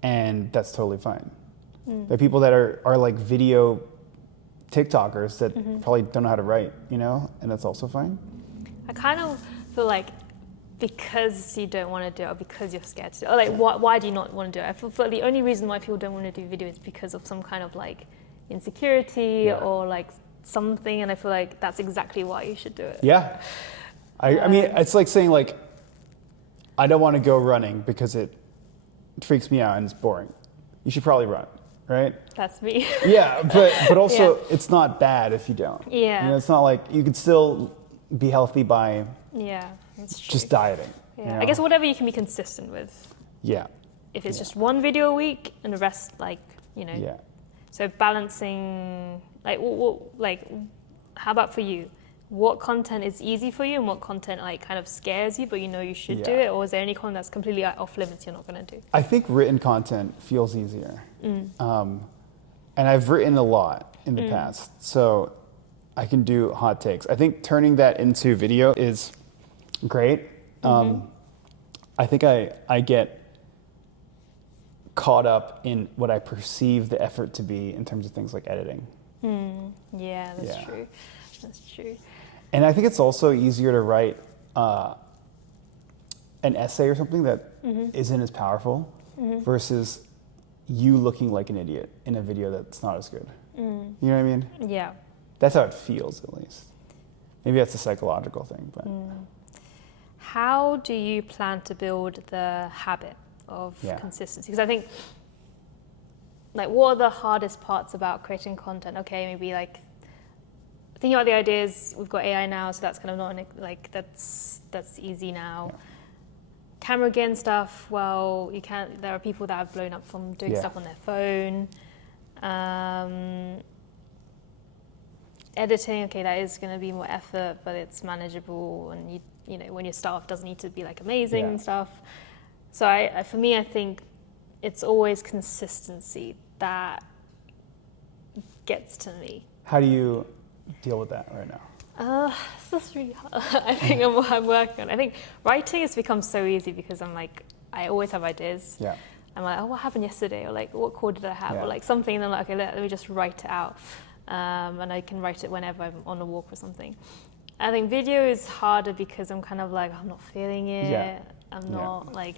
and that's totally fine. There are people that are like video TikTokers that probably don't know how to write, you know, and that's also fine. I kind of feel like because you don't want to do it, or because you're scared to do it, or like why do you not want to do it? I feel like the only reason why people don't want to do video is because of some kind of like insecurity or like something, and I feel like that's exactly why you should do it. Yeah. I mean, it's like saying like, I don't want to go running because it freaks me out and it's boring. You should probably run, right? That's me. Yeah, but also it's not bad if you don't. Yeah. You know, it's not like you could still be healthy by that's true. just dieting. Yeah. You know? I guess whatever you can be consistent with. Yeah. If it's just one video a week and the rest, like, you know. Yeah. So balancing, like, how about for you? What content is easy for you and what content like kind of scares you, but you know you should do it? Or is there any content that's completely off limits you're not going to do? I think written content feels easier. And I've written a lot in the past, so I can do hot takes. I think turning that into video is great. I think I get caught up in what I perceive the effort to be in terms of things like editing. Yeah, that's true. That's true. And I think it's also easier to write an essay or something that isn't as powerful versus you looking like an idiot in a video that's not as good. You know what I mean? Yeah. That's how it feels, at least. Maybe that's a psychological thing, but. How do you plan to build the habit of consistency? Because I think, like, what are the hardest parts about creating content? Okay, maybe like thinking about the ideas. We've got AI now, so that's kind of not like that's easy now. Yeah. Camera gear and stuff. Well, you can't. There are people that have blown up from doing stuff on their phone. Editing. Okay, that is going to be more effort, but it's manageable, and you know when your staff doesn't need to be like amazing and stuff. So for me, I think it's always consistency that gets to me. How do you deal with that right now? This is really hard. I think I'm working on it. I think writing has become so easy because I'm like, I always have ideas. Yeah. I'm like, oh, what happened yesterday? Or like, what call did I have? Or like something, and I'm like, okay, let me just write it out. And I can write it whenever I'm on a walk or something. I think video is harder because I'm kind of like, I'm not feeling it. Yeah. I'm not like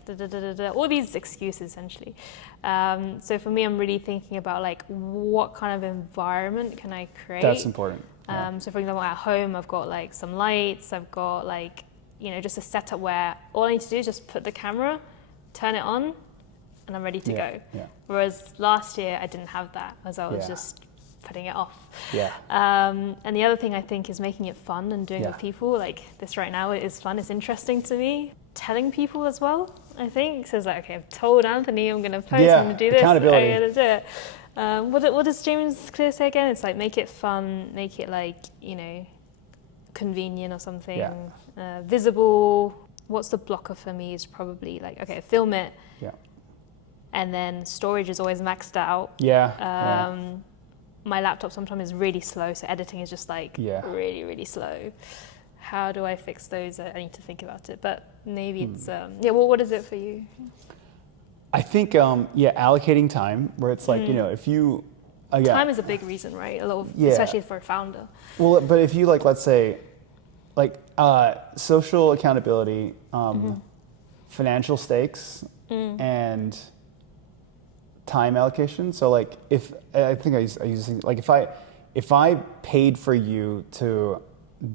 all these excuses essentially. So for me, I'm really thinking about like what kind of environment can I create. That's important. So for example, at home, I've got like some lights. I've got like just a setup where all I need to do is just put the camera, turn it on, and I'm ready to go. Yeah. Whereas last year I didn't have that, as I was just putting it off. Yeah. And the other thing I think is making it fun and doing it with people. Like this right now, it is fun. It's interesting to me. Telling people as well, I think. So it's like, okay, I've told Anthony I'm going to post, I'm going to do this, I'm going to do it. What does James Clear say again? It's like, make it fun, make it like, convenient or something, visible. What's the blocker for me is probably like, okay, film it. Yeah. And then storage is always maxed out. Yeah. My laptop sometimes is really slow, so editing is just like really, really slow. How do I fix those? I need to think about it, but maybe it's what is it for you? I think allocating time, where it's like if you time is a big reason, right? A lot of, especially for a founder. Well, but if you let's say social accountability, financial stakes, and time allocation. So if I think I use if I paid for you to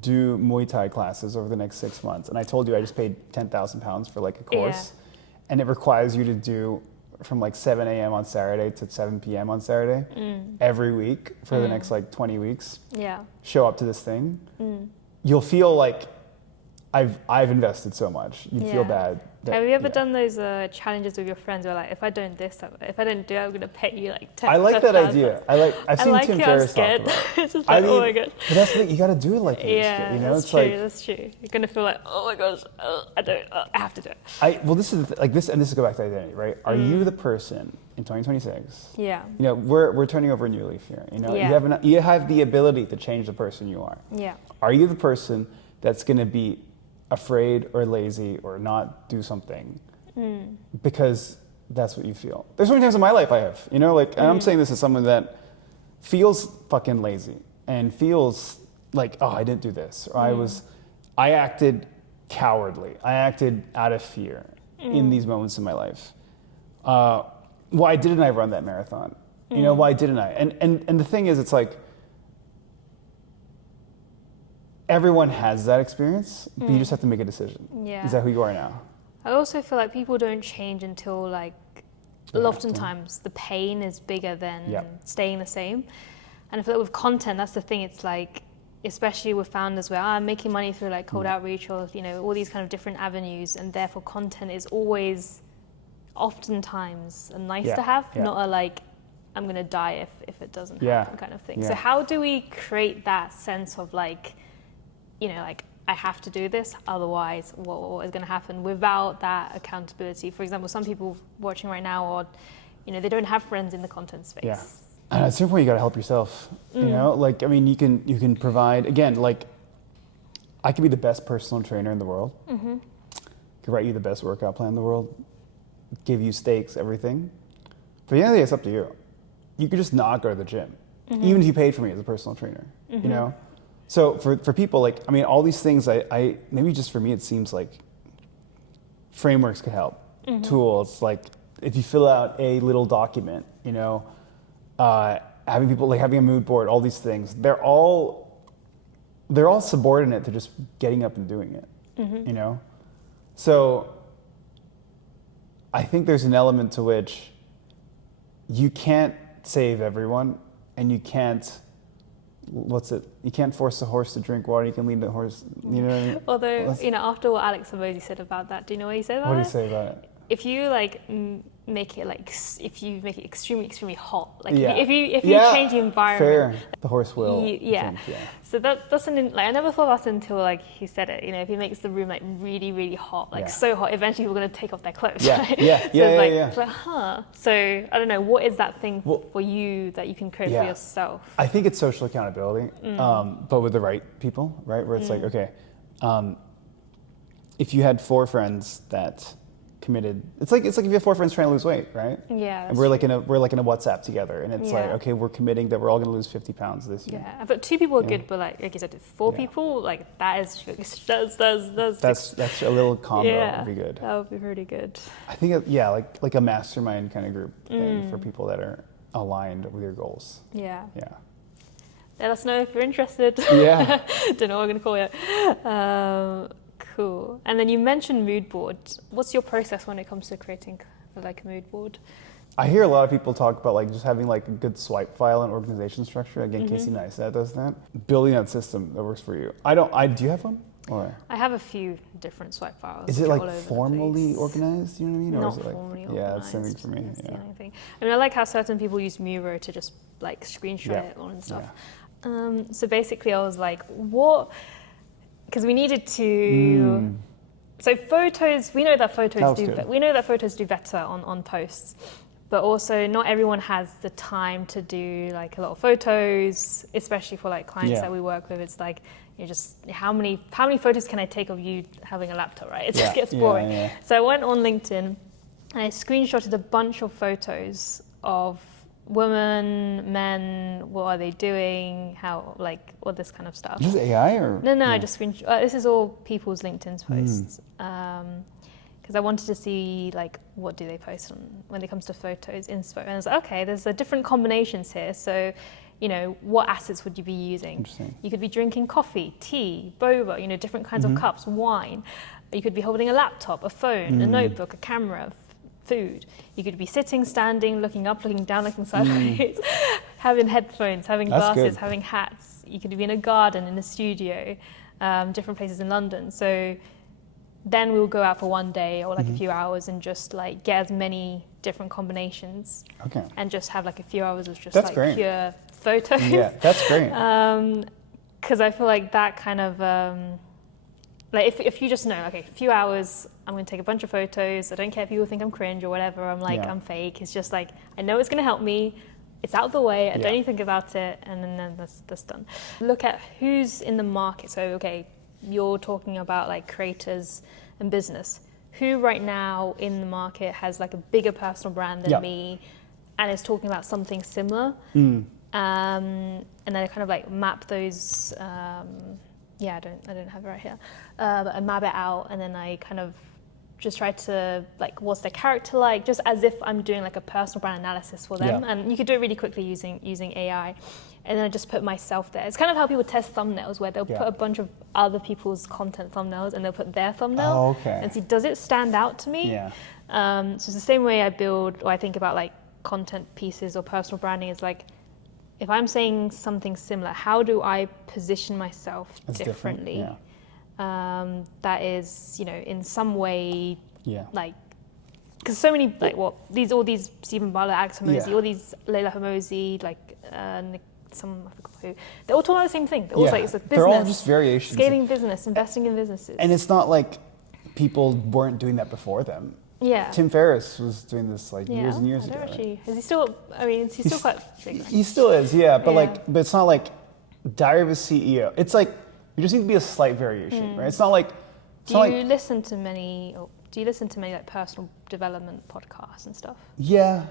do Muay Thai classes over the next 6 months, and I told you I just paid £10,000 for a course, and it requires you to do from 7 a.m. on Saturday to 7 p.m. on Saturday every week for the next 20 weeks. Yeah. Show up to this thing. You'll feel like I've invested so much. You'd feel bad Have you ever yeah. done those challenges with your friends where like, if I don't do it, I'm going to pay you like 10. I like that idea. I've seen like Tim it, Ferriss talk scared. about it. It's just like, oh my gosh. But that's the thing, you got to do it like you're scared, you know? That's It's true, like, that's true. You're going to feel like, oh my gosh, I have to do it. well, this is like this, and this is go back to identity, right? Are you the person in 2026? Yeah. You know, we're turning over a new leaf here. You know, Yeah. you have the ability to change the person you are. Yeah. Are you the person that's going to be afraid or lazy or not do something because that's what you feel? There's so many times in my life I have, you know, like, and I'm saying this as someone that feels fucking lazy and feels like, oh, I didn't do this, or I acted cowardly. I acted out of fear in these moments in my life. Why didn't I run that marathon? You know, why didn't I? And the thing is, it's like, everyone has that experience, but you just have to make a decision. Yeah. Is that who you are now? I also feel like people don't change until like, oftentimes the pain is bigger than staying the same. And I feel like with content, that's the thing. It's like, especially with founders where I'm making money through like cold outreach or, you know, all these kind of different avenues, and therefore content is always oftentimes a nice to have, not a like, I'm going to die if it doesn't happen kind of thing. So how do we create that sense of like, you know, like, I have to do this, otherwise what is going to happen, without that accountability? For example, some people watching right now, or, you know, they don't have friends in the content space. Yeah. And at some point you got to help yourself, you know, like, I mean, you can provide, again, like, I could be the best personal trainer in the world, could write you the best workout plan in the world, give you steaks, everything. But the end of the day, it's up to you. You could just not go to the gym, even if you paid for me as a personal trainer, you know? So for people, like, I mean, all these things, I maybe just for me, it seems like frameworks could help. Tools, like if you fill out a little document, you know, having people, like having a mood board, all these things, they're all subordinate to just getting up and doing it, you know? So I think there's an element to which you can't save everyone, and you can't, you can't force the horse to drink water, you can lead the horse, you know what I mean? Although, you know, after what Alex Hormozy said about that, do you know what he said about it? What did he say about it? If you like make it like, if you make it extremely hot, like if you change the environment, fair. The horse will drink, So that's like, I never thought about it until like he said it. You know, if he makes the room like really hot, like so hot, eventually people are going to take off their clothes. It's like, huh. So I don't know, what is that thing for you that you can create for yourself? I think it's social accountability, but with the right people, right? Where it's like, okay, if you had 4 friends that committed, it's like if you have 4 friends trying to lose weight, right? Yeah. And we're like in a WhatsApp together, and it's like, okay, we're committing that we're all going to lose 50 pounds this year. Yeah, but 2 people are good, but like you said, 4 people, like that's a little combo would be good. That would be pretty good. I think like a mastermind kind of group thing for people that are aligned with your goals. Yeah. Yeah. Let us know if you're interested. Yeah. Don't know what we're gonna call it. Cool. And then you mentioned mood board. What's your process when it comes to creating like a mood board? I hear a lot of people talk about like just having like a good swipe file and organization structure. Again, Casey Neistat does that. Building that system that works for you. Do you have one? Or? I have a few different swipe files. Is it like formally organized? You know what I mean? Or Not is it like, formally organized. Yeah, it's something for me. Yeah. I mean, I like how certain people use Miro to just like screenshot it and stuff. Yeah. So basically, I was like, what? Because we needed to. So photos, we know that photos do better on posts, but also not everyone has the time to do like a lot of photos, especially for like clients that we work with. It's like, you just how many photos can I take of you having a laptop, right? It just gets boring. So I went on LinkedIn and I screenshotted a bunch of photos of women, men, what are they doing, how, like, all this kind of stuff. Is this AI or? No, I just screenshot. This is all people's LinkedIn posts. Because I wanted to see, like, what do they post on when it comes to photos, inspo. And I was like, okay, there's different combinations here. So, you know, what assets would you be using? You could be drinking coffee, tea, boba, you know, different kinds of cups, wine. You could be holding a laptop, a phone, a notebook, a camera, food. You could be sitting, standing, looking up, looking down, looking sideways, having headphones, having glasses, having hats. You could be in a garden, in a studio, different places in London. So then we'll go out for one day or like a few hours and just like get as many different combinations. Okay. And just have like a few hours of just That's like great. pure photos. Yeah, that's great. Because I feel like that kind of, like if you just know, okay, a few hours, I'm going to take a bunch of photos. I don't care if people think I'm cringe or whatever. I'm like, I'm fake. It's just like, I know it's going to help me. It's out of the way. I don't even think about it. And then that's done. Look at who's in the market. So, okay, you're talking about like creators and business. Who right now in the market has like a bigger personal brand than me and is talking about something similar? And then I kind of like map those, I don't have it right here, but I map it out and then I kind of just try to like, what's their character like, just as if I'm doing like a personal brand analysis for them. And you could do it really quickly using AI. And then I just put myself there. It's kind of how people test thumbnails, where they'll put a bunch of other people's content thumbnails and they'll put their thumbnail and see, does it stand out to me? So it's the same way I build or I think about like content pieces or personal branding is like, if I'm saying something similar, how do I position myself differently? That is, you know, in some way, like, because so many, like, all these Stephen Bartlett, Alex Hormozy, all these Leila Hormozy, like, some, I forgot who, they're all talking about the same thing. They're all like, it's like business. They're all just variations. Scaling business, investing in businesses. And it's not like people weren't doing that before them. Tim Ferriss was doing this like years and years ago. Actually, is he still, I mean, is he still quite big? He still is, but but it's not like Diary of a CEO. It's like, you just need to be a slight variation, right? It's not like, Do you listen to many like personal development podcasts and stuff? Yeah.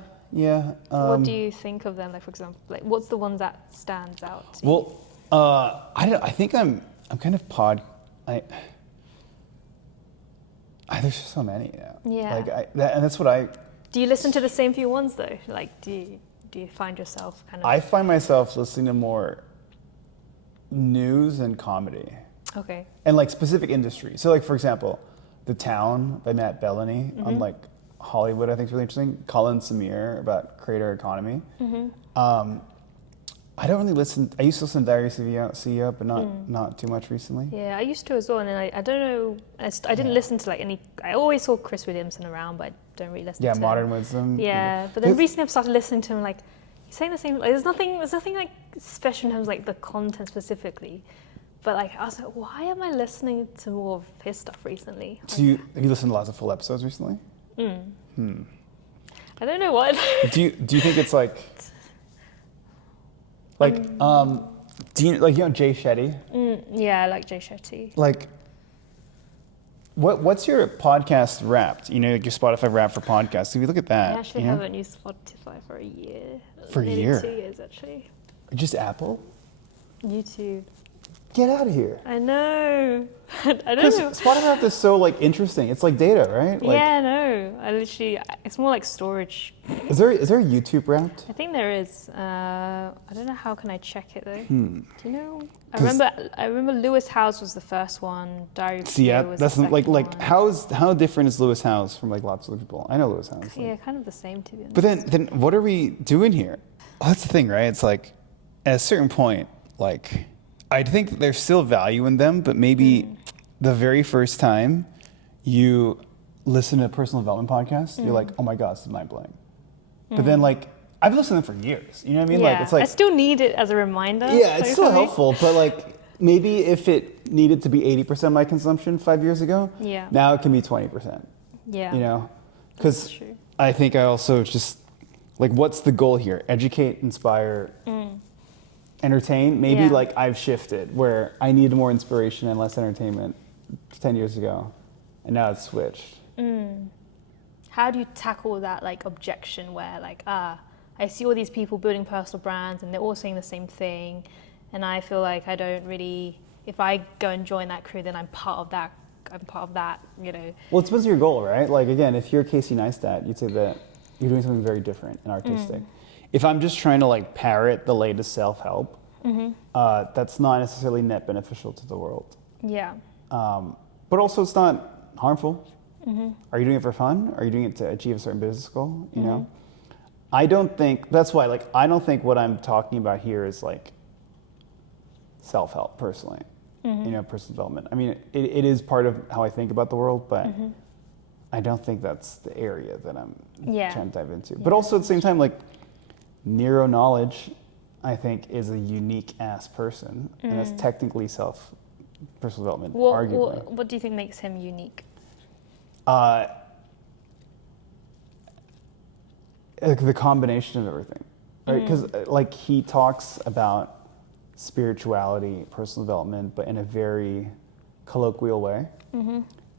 What do you think of them? Like, for example, like what's the ones that stands out to you? Well, I think I'm kind of there's just so many now. Like and that's what I. Do you listen to the same few ones though? Like, do you find yourself kind of? I find myself listening to more news and comedy. Okay. And like specific industries. So like, for example, The Town by Matt Bellany on like Hollywood, I think is really interesting. Colin Samir about creator economy. I don't really listen. I used to listen to Diary of a CEO, but not too much recently. Yeah, I used to as well, and then I don't know. I didn't listen to like any. I always saw Chris Williamson around, but I don't really listen to him. Modern Wisdom. Yeah, but then recently I've started listening to him. Like, he's saying the same. Like, there's nothing like special in terms of like the content specifically. But like, I was like, why am I listening to more of his stuff recently? So have you listened to lots of full episodes recently? I don't know what. Do you think it's like do you know Jay Shetty? Yeah, I like Jay Shetty. Like, what's your podcast Wrapped? You know, like your Spotify Wrapped for podcasts. If you look at that, I actually haven't used Spotify for a year. For a year? 2 years actually. Just Apple? YouTube. Get out of here. I know. I don't Because know. Spotify Wrapped is so like interesting. It's like data, right? Like, Yeah, no. It's more like storage. Is there a YouTube Wrapped? I think there is. I don't know how can I check it though. Do you know? I remember Lewis House was the first one. Diary of a CEO was the second one. How different is Lewis House from like lots of other people? I know Lewis House. Yeah, kind of the same to be honest. But then what are we doing here? Well, that's the thing, right? It's like at a certain point, like I think that there's still value in them, but maybe the very first time you listen to a personal development podcast, you're like, oh my God, this is mind blowing. But then like, I've listened to them for years. You know what I mean? Yeah, Like, it's like, I still need it as a reminder. yeah, it's still helpful, but like maybe if it needed to be 80% of my consumption 5 years ago, now it can be 20%. Yeah. You know? Because I think I also just, like, what's the goal here? Educate, inspire, entertain. Maybe like I've shifted where I needed more inspiration and less entertainment 10 years ago, and now it's switched. How do you tackle that like objection where like, I see all these people building personal brands and they're all saying the same thing, and I feel like I don't really, if I go and join that crew, then I'm part of that, you know. Well, it depends on your goal, right? Like, again, if you're Casey Neistat, you'd say that you're doing something very different and artistic. If I'm just trying to like parrot the latest self-help, that's not necessarily net beneficial to the world. Yeah. But also it's not harmful. Are you doing it for fun? Are you doing it to achieve a certain business goal? You know? I don't think, that's why, like, I don't think what I'm talking about here is like self-help personally. personal development. I mean, it is part of how I think about the world, but I don't think that's the area that I'm trying to dive into. But also at the same time, like neuro knowledge, I think, is a unique ass person, and that's technically personal development, arguably. What do you think makes him unique? The combination of everything, right? Because like he talks about spirituality, personal development, but in a very colloquial way.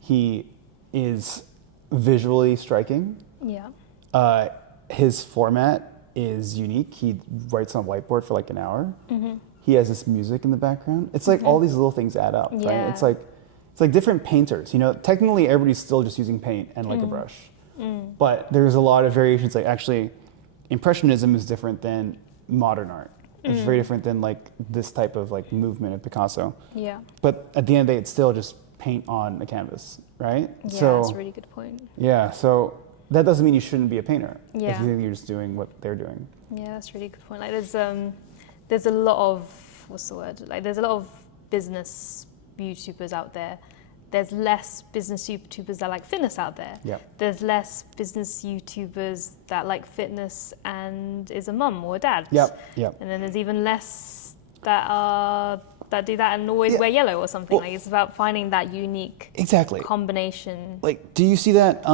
He is visually striking. Yeah. His format is unique. He writes on a whiteboard for like an hour. He has this music in the background. It's like all these little things add up, right? Yeah. It's like different painters. Technically everybody's still just using paint and like a brush. But there's a lot of variations. Like actually, Impressionism is different than modern art. It's very different than like this type of like movement of Picasso. Yeah. But at the end of the day, it's still just paint on a canvas, right? Yeah, So, that's a really good point. yeah, so that doesn't mean you shouldn't be a painter. Yeah. If you think you're just doing what they're doing. Yeah, that's a really good point. Like there's a lot of, what's the word? Like there's a lot of business YouTubers out there. There's less business YouTubers that like fitness out there. Yep. There's less business YouTubers that like fitness and is a mum or a dad. Yep. And then there's even less that do that and always wear yellow or something. Well, like it's about finding that unique combination. Like, do you see that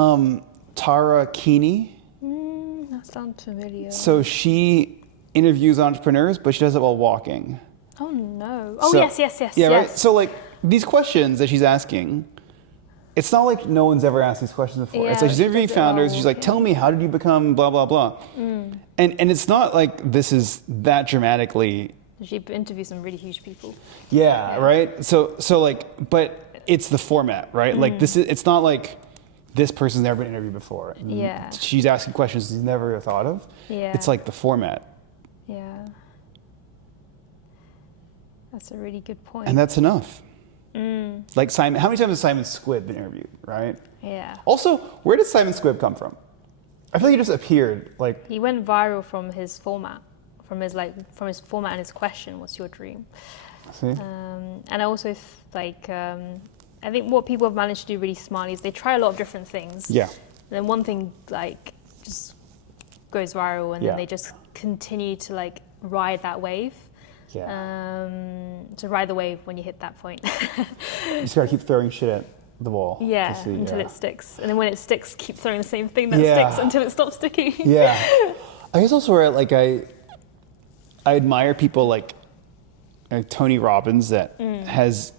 Tara Keeney? That sounds familiar. So she interviews entrepreneurs, but she does it while walking. Oh no. Oh So- yes. Yeah, Yes. right? So like these questions that she's asking, it's not like no one's ever asked these questions before. Yeah, it's like she's she interviewing does it while founders. She's like, tell me, how did you become blah, blah, blah? And it's not like this is that dramatically. She interviews some really huge people. Yeah, right? So like, but it's the format, right? Like it's not like this person's never been interviewed before. And Yeah. she's asking questions she's never thought of. Yeah. It's like the format. Yeah. That's a really good point. And that's enough. Like Simon, how many times has Simon Squibb been interviewed, right? Yeah. Also, where did Simon Squibb come from? I feel like he just appeared, like, He went viral from his format, from his format and his question, "What's your dream?" see? And I also I think what people have managed to do really smartly is they try a lot of different things. Yeah. And then one thing like just goes viral, and Yeah. then they just continue to like ride that wave. Yeah. To ride the wave when you hit that point. You just gotta keep throwing shit at the wall. Yeah, to see, until yeah. it sticks. And then when it sticks, keep throwing the same thing that Yeah. sticks until it stops sticking. Yeah. I guess also where like I admire people like Tony Robbins that has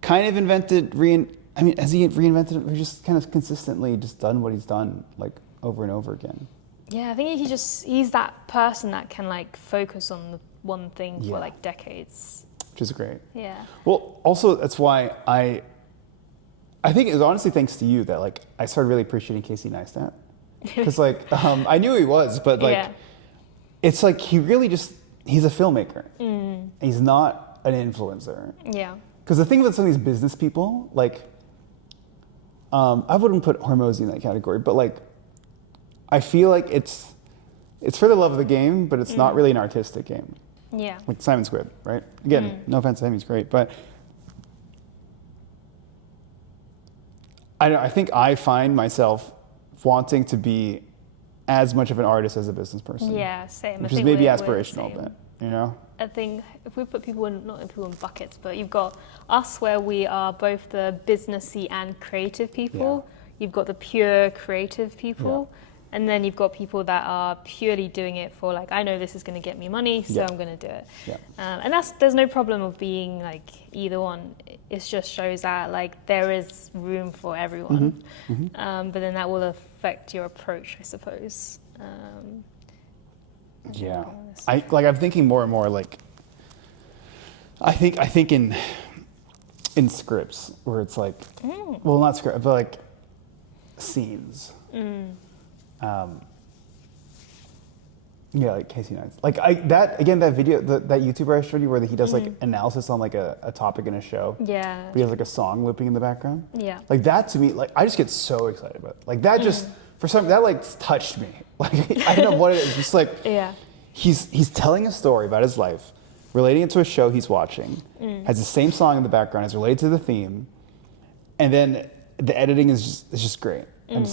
kind of invented has he reinvented it or just kind of consistently just done what he's done like over and over again? Yeah, I think he's that person that can like focus on the one thing Yeah. for like decades. Which is great. Yeah. Well, also that's why I think it was honestly thanks to you that like I started really appreciating Casey Neistat. Because like I knew he was, but like Yeah. it's like he's a filmmaker. He's not an influencer. Yeah. Because the thing about some of these business people, like I wouldn't put Hormozy in that category, but like I feel like it's for the love of the game, but it's not really an artistic game. Yeah. Like Simon Squibb, right? Again, no offense to him, he's great, but I think I find myself wanting to be as much of an artist as a business person. Yeah, same. Which I is think maybe we're aspirational, the same. but you know? I think if we put people in, not people in buckets, but you've got us where we are both the businessy and creative people. Yeah. You've got the pure creative people. And then you've got people that are purely doing it for like, I know this is going to get me money, so I'm going to do it. Yeah. And there's no problem of being like either one. It just shows that like there is room for everyone. But then that will affect your approach, I suppose. Yeah, I'm thinking more and more like I think in scripts where it's like well, not script but like scenes. Yeah, like Casey Neistat. Like that video that YouTuber I showed you where he does like analysis on like a topic in a show. Yeah. But he has like a song looping in the background. Yeah. Like that to me, like I just get so excited about it. Like that just that like touched me. Like I don't know what it is. Just like Yeah. he's telling a story about his life, relating it to a show he's watching, has the same song in the background, is related to the theme, and then the editing is just great. And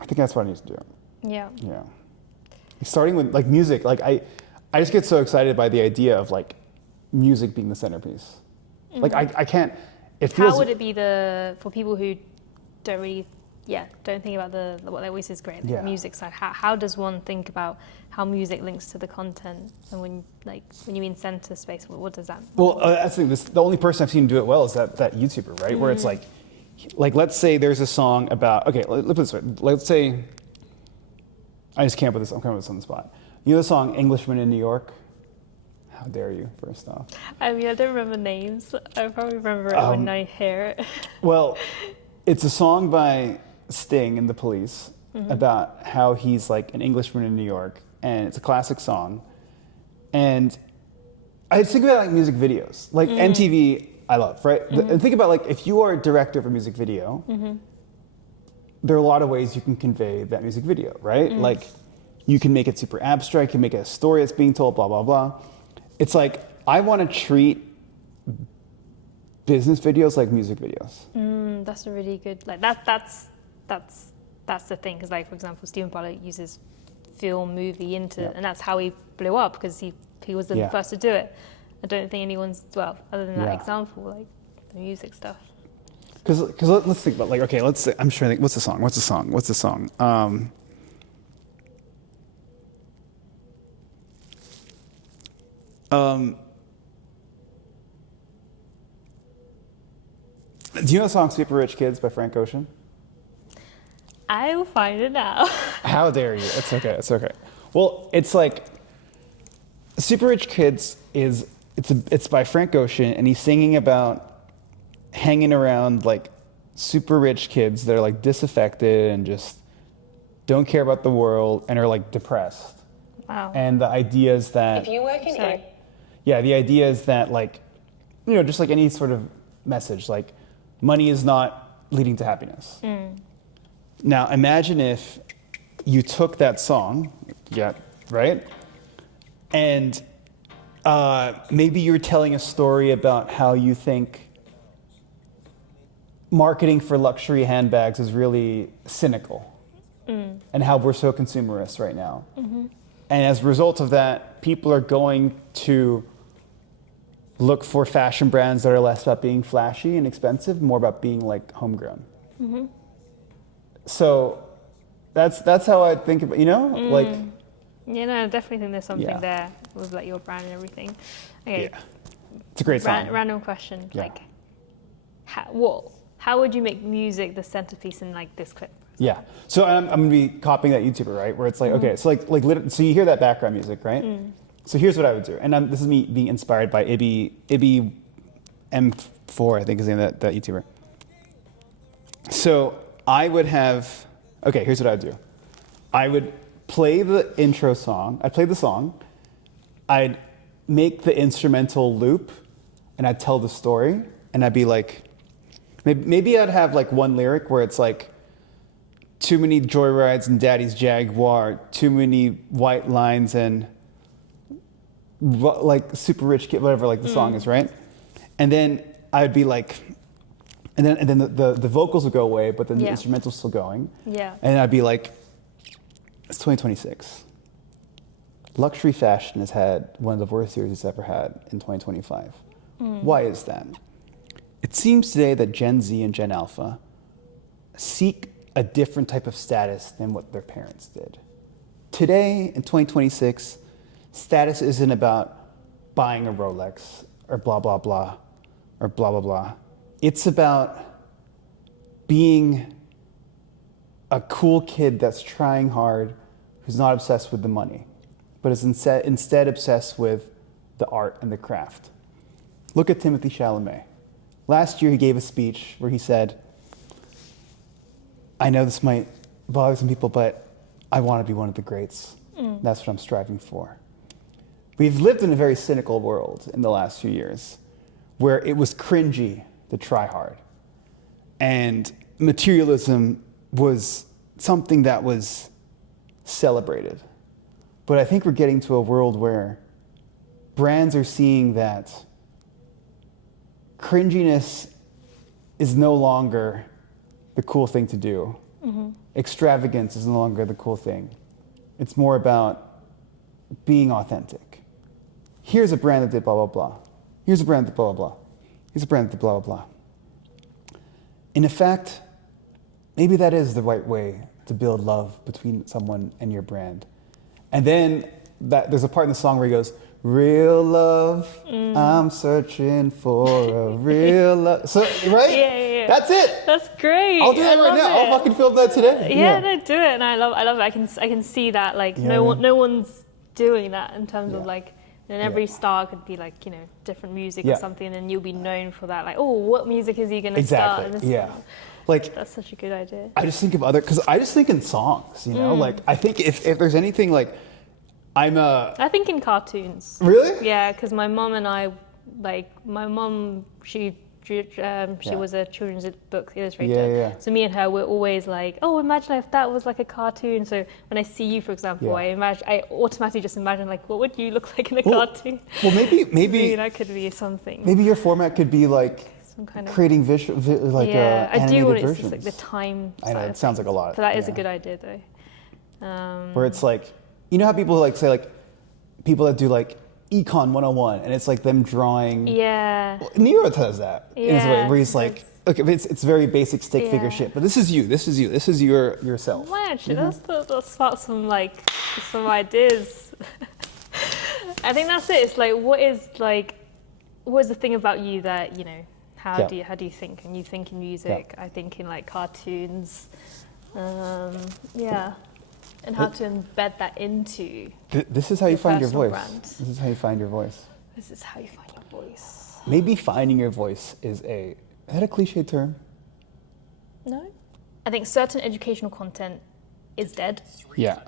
I think that's what I need to do. Yeah. Yeah. Starting with like music, like I just get so excited by the idea of like music being the centerpiece. Like I can't. It feels. How would it be for people who don't really, don't think about what their voice is great, the music side? How does one think about how music links to the content? And when you mean center space, what does that mean? Well, that's the thing. The only person I've seen do it well is that YouTuber, right? Where it's like let's say there's a song about. Okay, let's put it this way. Let's say. I just can't put this. I'm coming with this on the spot. You know the song "Englishman in New York"? How dare you? First off. I mean, I don't remember names. I probably remember it when I hear it. Well, it's a song by Sting and the Police about how he's like an Englishman in New York, and it's a classic song. And I think about like music videos, like MTV. I love, right? And think about like if you are a director of a music video. There are a lot of ways you can convey that music video, right? Like, you can make it super abstract, you can make it a story that's being told, blah, blah, blah. It's like, I want to treat business videos like music videos. That's a really good, like, that's the thing, because like, for example, Stephen Pollard uses film, movie and that's how he blew up, because he was the first to do it. I don't think anyone's, other than that example, like, the music stuff. Because let's think about like, okay, let's say, I'm trying to think, what's the song? Do you know the song "Super Rich Kids" by Frank Ocean? I will find it now. How dare you? It's okay. Well, it's like "Super Rich Kids" it's by Frank Ocean, and he's singing about hanging around like super rich kids that are like disaffected and just don't care about the world and are like depressed. Wow. And the idea is that If you work in the idea is that like, just like any sort of message, like money is not leading to happiness. Now imagine if you took that song, right? And maybe you're telling a story about how you think marketing for luxury handbags is really cynical and how we're so consumerist right now. And as a result of that, people are going to look for fashion brands that are less about being flashy and expensive, more about being like homegrown. So that's how I think about, like. Yeah, no, I definitely think there's something there with like your brand and everything. Okay. Yeah. It's a great song. Random question. Yeah. Like, how would you make music the centerpiece in like this clip? Yeah. So I'm going to be copying that YouTuber, right? Where it's like, okay, so so you hear that background music, right? So here's what I would do. And this is me being inspired by Ibby M4, I think is the name of that YouTuber. So I would have, okay, here's what I would do. I would play the intro song. I'd play the song. I'd make the instrumental loop and I'd tell the story. And I'd be like, maybe I'd have like one lyric where it's like, too many joyrides in Daddy's Jaguar, too many white lines and like super rich kid, whatever like the song is, right? And then I'd be like, and then the vocals would go away, but then the instrumental's still going. Yeah. And I'd be like, it's 2026. Luxury fashion has had one of the worst years it's ever had in 2025. Why is that? It seems today that Gen Z and Gen Alpha seek a different type of status than what their parents did. Today, in 2026, status isn't about buying a Rolex or blah, blah, blah, or blah, blah, blah. It's about being a cool kid that's trying hard, who's not obsessed with the money, but is instead obsessed with the art and the craft. Look at Timothée Chalamet. Last year, he gave a speech where he said, I know this might bother some people, but I want to be one of the greats. That's what I'm striving for. We've lived in a very cynical world in the last few years where it was cringy to try hard. And materialism was something that was celebrated. But I think we're getting to a world where brands are seeing that cringiness is no longer the cool thing to do. Extravagance is no longer the cool thing. It's more about being authentic. Here's a brand that did blah, blah, blah. Here's a brand that did blah, blah, blah. Here's a brand that did blah, blah, blah. In effect, maybe that is the right way to build love between someone and your brand. And then there's a part in the song where he goes, real love, I'm searching for a real love. So, right? Yeah. That's it. That's great. I'll do that right now. I'll fucking film that today. Yeah, no, do it. And I love it. I can see that, like, no one's doing that in terms of, like, and every star could be, like, you know, different music or something, and you'll be known for that. Like, oh, what music is he going to start? Exactly, yeah. Like, that's such a good idea. I just think of because I just think in songs, you know? Like, I think if there's anything, like, I think in cartoons. Really? Yeah, because my mom and I, like, my mom, she was a children's book illustrator. Yeah. So me and her, we're always like, oh, imagine if that was like a cartoon. So when I see you, for example, I automatically just imagine, like, what would you look like in a cartoon? Well, maybe that could be something. Maybe your format could be like some kind of creating visual, like I do want versions. it's like the time. I know it sounds like a lot. But that is a good idea, though. Where it's like, you know how people like say, like, people that do like Econ 101, and it's like them drawing. Yeah. Well, Nero does that in his way, where he's like, okay, it's very basic stick figure shit, but this is you, this is yourself. Why actually? Let's spark some ideas. I think that's it. It's like, what is the thing about you that, you know, how do you think? And you think in music, I think in like cartoons, and how to embed that into. This is how you find your voice. Brand. This is how you find your voice. This is how you find your voice. Maybe finding your voice is that a cliche term? No. I think certain educational content is dead. Yeah.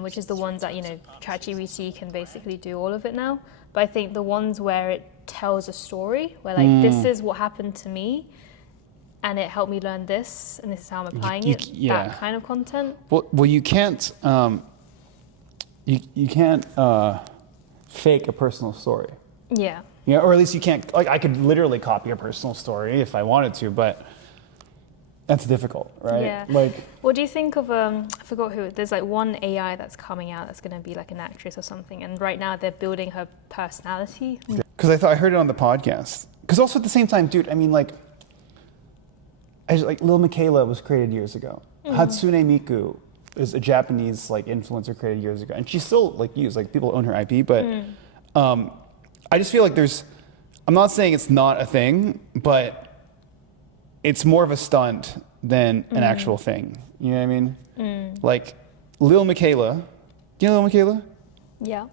Which is the ones that, you know, ChatGPT can basically do all of it now. But I think the ones where it tells a story, where like, this is what happened to me, and it helped me learn this, and this is how I'm applying that kind of content. Well, you can't, you can't fake a personal story. Yeah. You know, or at least you can't, like, I could literally copy a personal story if I wanted to, but that's difficult, right? Yeah. Like, what do you think of, I forgot who, there's like one AI that's coming out that's going to be like an actress or something, and right now they're building her personality. because I heard it on the podcast. Because also at the same time, dude, I mean, like Lil Miquela was created years ago. Hatsune Miku is a Japanese like influencer created years ago, and she's still like used. Like people own her IP, but I just feel like I'm not saying it's not a thing, but it's more of a stunt than an actual thing. You know what I mean? Like Lil Miquela, do you know Lil Miquela? Yeah.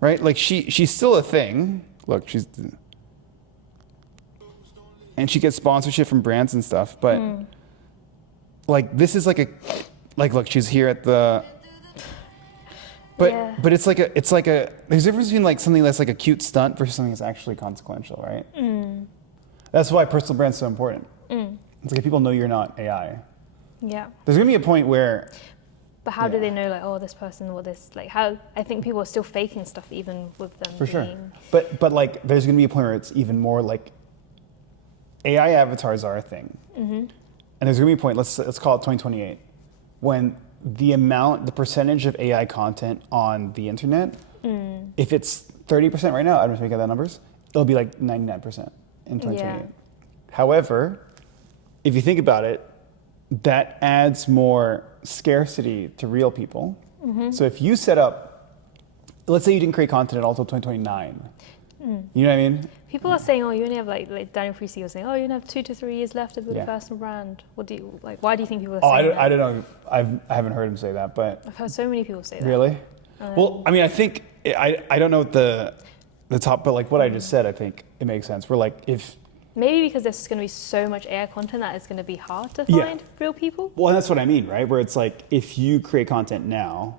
Right? Like she's still a thing. Look, and she gets sponsorship from brands and stuff, but like this is like look, she's here at the but it's like a there's a difference between like something that's like a cute stunt versus something that's actually consequential, right? That's why personal brand's so important. It's like if people know you're not AI. Yeah. There's gonna be a point where. But how do they know, like, oh, this person or this, like, how, I think people are still faking stuff even with them. For sure. But like there's gonna be a point where it's even more like AI avatars are a thing. And there's gonna be a point, let's call it 2028, when the percentage of AI content on the internet, if it's 30% right now, I don't know if we get that numbers, it'll be like 99% in 2028. Yeah. However, if you think about it, that adds more scarcity to real people. So if you set up, let's say you didn't create content at all until 2029, you know what I mean? People are saying, oh, you only have like Daniel Freese was saying, oh, you only have 2 to 3 years left to build a personal brand. What do you, like, why do you think people are saying that? I don't know. I haven't heard him say that, but. I've heard so many people say that. Really? Well, I mean, I think, I don't know what the top, but like what I just said, I think it makes sense. We're like, if. Maybe because there's going to be so much AI content that it's going to be hard to find real people. Well, that's what I mean, right? Where it's like, if you create content now,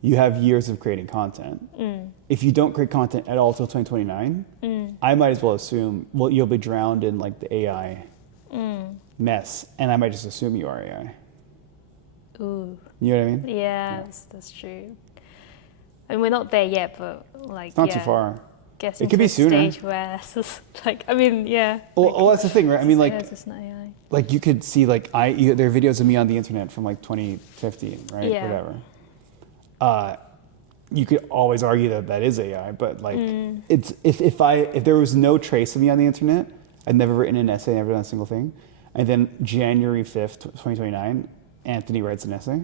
you have years of creating content. If you don't create content at all till 2029, I might as well assume, well, you'll be drowned in like the AI mess, and I might just assume you are AI. Ooh. You know what I mean? Yeah, that's true. I mean, we're not there yet, but like, It's not too far. getting It could to be a sooner. stage where it's just like, I mean, yeah. Well, that's the thing, right? I mean, like, it's just not AI. like you could see, like, there are videos of me on the internet from like 2015, right? Yeah. Whatever. You could always argue that that is AI, but like, it's if there was no trace of me on the internet, I'd never written an essay, never done a single thing, and then January 5th, 2029, Anthony writes an essay,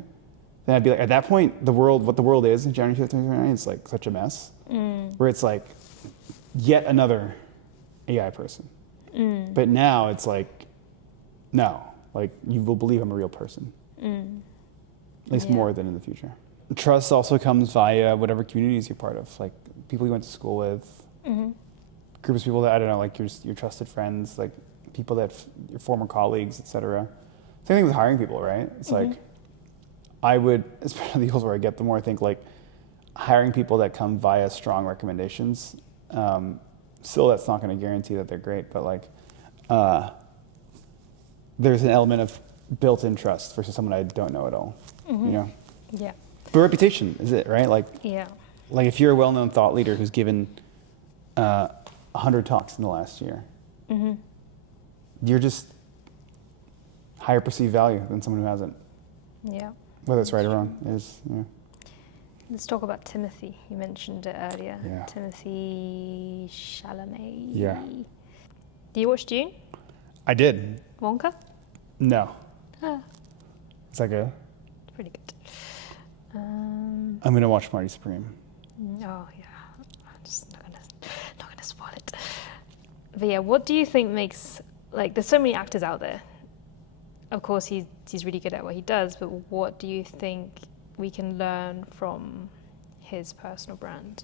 then I'd be like, at that point, what the world is in January 5th, 2029, is like such a mess, where it's like yet another AI person. But now it's like, no, like you will believe I'm a real person. At least more than in the future. Trust also comes via whatever communities you're part of, like people you went to school with, groups of people that, I don't know, like your trusted friends, like people that, your former colleagues, etc. Same thing with hiring people, right? It's like, I would, especially the older I get, the more I think like hiring people that come via strong recommendations, still that's not going to guarantee that they're great, but like, there's an element of built-in trust versus someone I don't know at all, you know? Yeah. But reputation is it, right? Like, Yeah. like if you're a well-known thought leader who's given 100 talks in the last year, you're just higher perceived value than someone who hasn't. Yeah. Whether it's right or wrong is, yeah. Let's talk about Timothy. You mentioned it earlier. Yeah. Timothy Chalamet. Yeah. Do you watch Dune? I did. Wonka? No. Ah, Is that good? it's pretty good. I'm gonna watch Marty Supreme. Oh yeah, I'm just not gonna spoil it. But yeah, what do you think makes, like, there's so many actors out there. Of course, he's really good at what he does, but what do you think we can learn from his personal brand?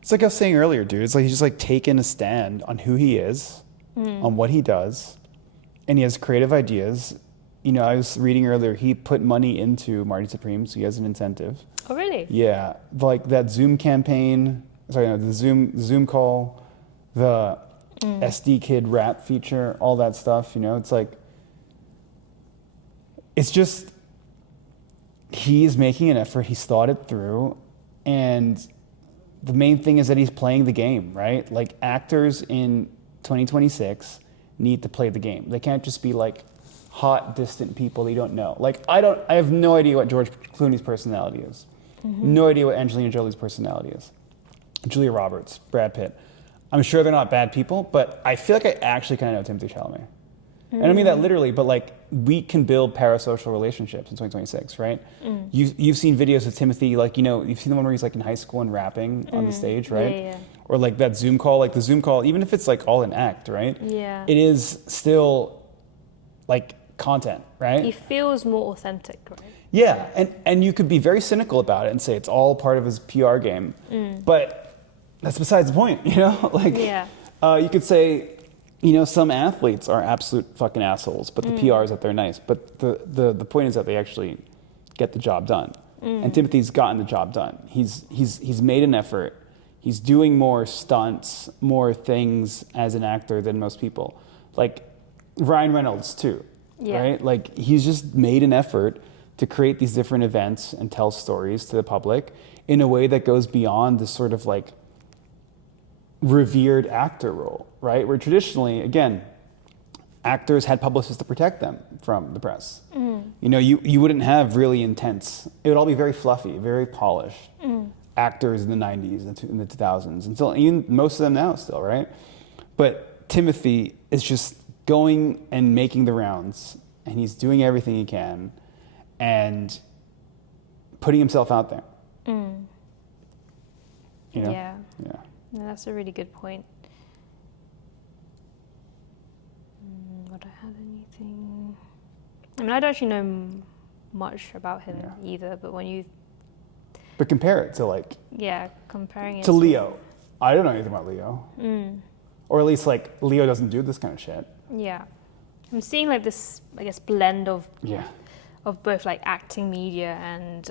It's like I was saying earlier, dude. It's like he's just like taking a stand on who he is, on what he does, and he has creative ideas. You know, I was reading earlier, he put money into Marty Supreme, so he has an incentive. Oh really? Yeah, like that Zoom campaign, the Zoom call, the SD Kid rap feature, all that stuff, you know, it's like, it's just, he's making an effort, he's thought it through, and the main thing is that he's playing the game, right? Like actors in 2026 need to play the game. They can't just be like hot, distant people they don't know. Like I have no idea what George Clooney's personality is. No idea what Angelina Jolie's personality is. Julia Roberts, Brad Pitt. I'm sure they're not bad people, but I feel like I actually kind of know Timothy Chalamet. And I don't mean that literally, but like we can build parasocial relationships in 2026, right? You've seen videos of Timothy, like, you know, you've seen the one where he's like in high school and rapping on the stage, right? Yeah. Or like that Zoom call, like the Zoom call, even if it's like all an act, right? Yeah. It is still like content, right? He feels more authentic, right? Yeah, and you could be very cynical about it and say it's all part of his PR game, but that's besides the point, you know? Like, you could say, you know, some athletes are absolute fucking assholes, but the PR is that they're nice. But the point is that they actually get the job done. And Timothy's gotten the job done. He's made an effort. He's doing more stunts, more things as an actor than most people. Like Ryan Reynolds too, right? Like he's just made an effort to create these different events and tell stories to the public in a way that goes beyond this sort of like revered actor role, right? Where traditionally, again, actors had publicists to protect them from the press. You know, you wouldn't have really intense, it would all be very fluffy, very polished. Actors in the 90s, in the 2000s, and still, even most of them now still, right? But Timothy is just going and making the rounds, and he's doing everything he can, and putting himself out there. You know? Yeah. Yeah. No, that's a really good point. Would I have anything? I mean, I don't actually know much about him either, but when you... But compare it to like... Yeah, comparing it to Leo. I don't know anything about Leo. Or at least like Leo doesn't do this kind of shit. Yeah. I'm seeing like this, I guess, blend of both like acting, media, and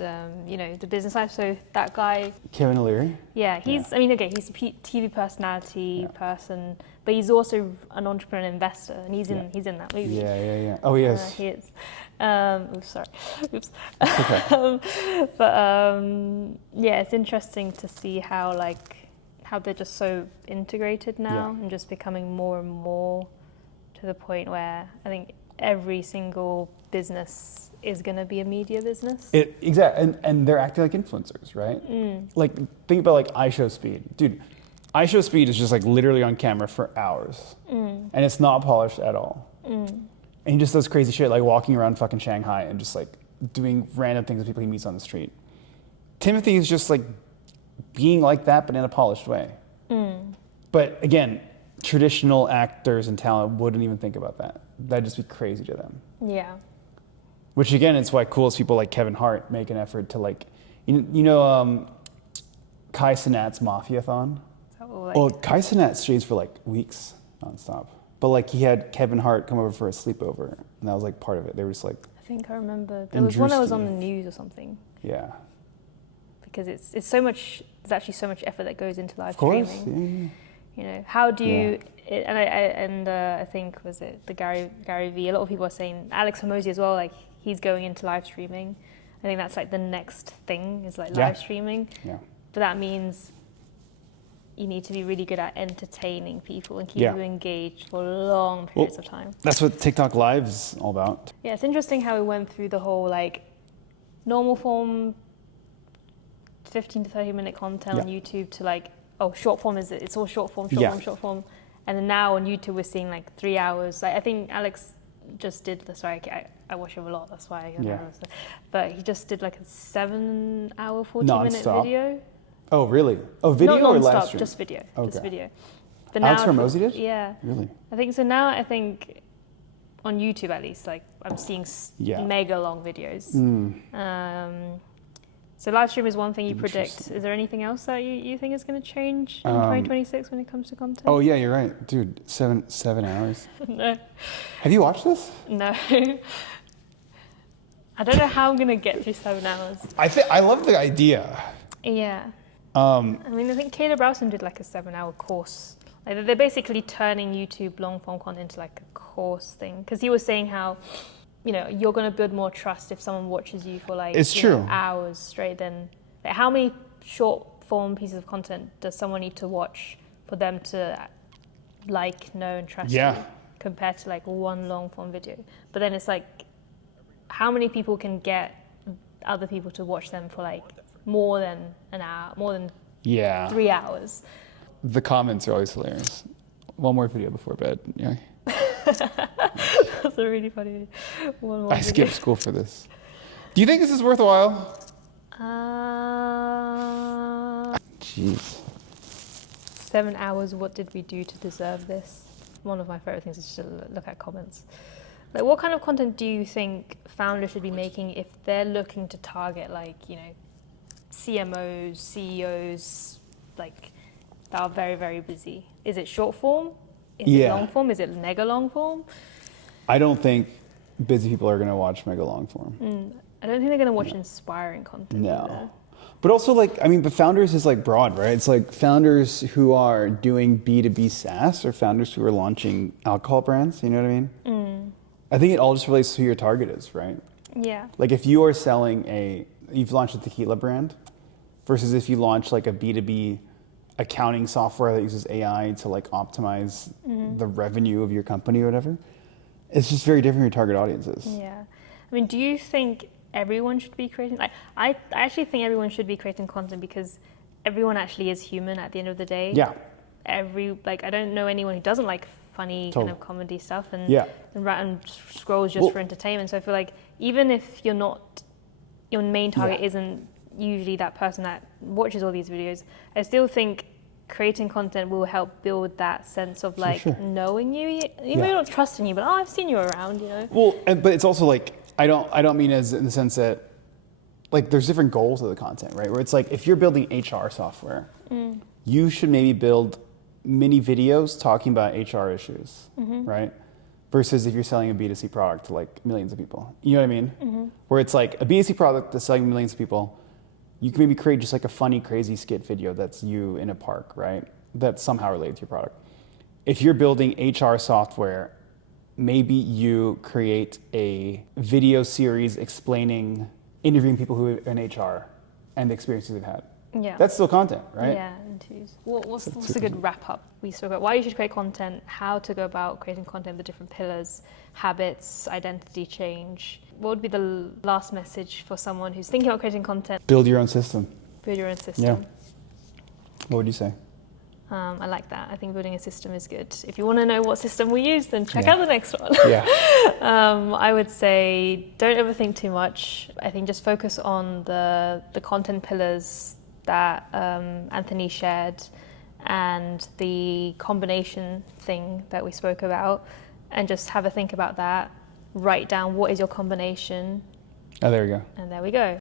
you know, the business life. So that guy, Kevin O'Leary. yeah, he's. I mean, okay, he's a TV personality person, but he's also an entrepreneur and investor, and he's in that movie. Yeah. Oh, he is. He is. Oops, sorry. Oops. Okay. But yeah, it's interesting to see how how they're just so integrated now Yeah. and just becoming more and more to the point where I think every single business is going to be a media business. Exactly, and they're acting like influencers, right? Like, think about like iShowSpeed. Dude, iShowSpeed is just like literally on camera for hours. And it's not polished at all. And he just does crazy shit, like walking around fucking Shanghai and just like doing random things with people he meets on the street. Timothy is just like being like that, but in a polished way. But again, traditional actors and talent wouldn't even think about that. That'd just be crazy to them. Yeah. Which again, it's why coolest people like Kevin Hart make an effort to like, you know, Kai Cenat's Mafia-thon? Well, Kai Cenat stays for like weeks nonstop. But like he had Kevin Hart come over for a sleepover, and that was like part of it. They were just like, I think I remember. There was one that was on the news or something. Yeah. Because it's so much. There's actually so much effort that goes into live Of course. streaming. You know, how do you? I think was it the Gary V. A lot of people are saying Alex Hormozy as well. Like he's going into live streaming. I think that's like the next thing is like live streaming. Yeah. But that means you need to be really good at entertaining people and keep you engaged for long periods of time. That's what TikTok Live is all about. Yeah, it's interesting how we went through the whole like normal form 15 to 30 minute content on YouTube to like, oh, short form it's all short form. And then now on YouTube we're seeing like 3 hours. Like, I think Alex just did this, right? I watch him a lot, that's why I know. But he just did like a 7 hour, 40-minute video. Oh, really? Oh, video Not or non-stop, live stream? just video. Okay. Just video. But Alex now Hormozy did? Yeah. Really? I think so. Now I think on YouTube at least, like I'm seeing mega long videos. So live stream is one thing you predict. Is there anything else that you think is going to change in 2026 when it comes to content? Oh yeah, you're right, dude. 7 hours. No. Have you watched this? No. I don't know how I'm going to get through 7 hours. I love the idea. Yeah. I mean, I think Caleb Rowson did like a 7 hour course. Like they're basically turning YouTube long form content into like a course thing. Because he was saying how, you know, you're going to build more trust if someone watches you for like hours straight. Then like, how many short form pieces of content does someone need to watch for them to like, know, and trust you compared to like one long form video? But then it's like, how many people can get other people to watch them for like more than an hour, more than 3 hours? The comments are always hilarious. One more video before bed. Yeah. That's a really funny one. I skipped school for this. Do you think this is worthwhile? Jeez. 7 hours. What did we do to deserve this? One of my favorite things is to look at comments. Like, what kind of content do you think founders should be making if they're looking to target, like, you know, CMOs, CEOs, like, that are very, very busy? Is it short form? Is it long form? Is it mega long form? I don't think busy people are going to watch mega long form. I don't think they're going to watch inspiring content. No. Either. But also, like, I mean, but founders is like broad, right? It's like founders who are doing B2B SaaS or founders who are launching alcohol brands, you know what I mean? I think it all just relates to who your target is, right? Yeah. Like if you are selling you've launched a tequila brand versus if you launch like a B2B accounting software that uses AI to like optimize the revenue of your company or whatever, it's just very different who your target audience is. Yeah. I mean, do you think everyone should be creating, like, I actually think everyone should be creating content because everyone actually is human at the end of the day. Yeah. I don't know anyone who doesn't like funny kind of comedy stuff and scrolls just for entertainment. So I feel like even if your main target isn't usually that person that watches all these videos, I still think creating content will help build that sense of like knowing you, even though you're not trusting you, but I've seen you around, you know. Well, but it's also like I don't mean as in the sense that like there's different goals of the content, right? Where it's like if you're building HR software, you should maybe build mini videos talking about HR issues, right? Versus if you're selling a B2C product to like millions of people. You know what I mean? Where it's like a B2C product that's selling millions of people, you can maybe create just like a funny, crazy skit video that's you in a park, right? That's somehow related to your product. If you're building HR software, maybe you create a video series interviewing people who are in HR and the experiences they've had. Yeah. That's still content, right? Yeah, and twos. What's a good wrap up? We spoke about why you should create content, how to go about creating content, the different pillars, habits, identity change. What would be the last message for someone who's thinking about creating content? Build your own system. Build your own system. Yeah. What would you say? I like that. I think building a system is good. If you want to know what system we use, then check out the next one. Yeah. I would say don't overthink too much. I think just focus on the content pillars that Anthony shared and the combination thing that we spoke about, and just have a think about that. Write down what is your combination. Oh, there you go. And there we go.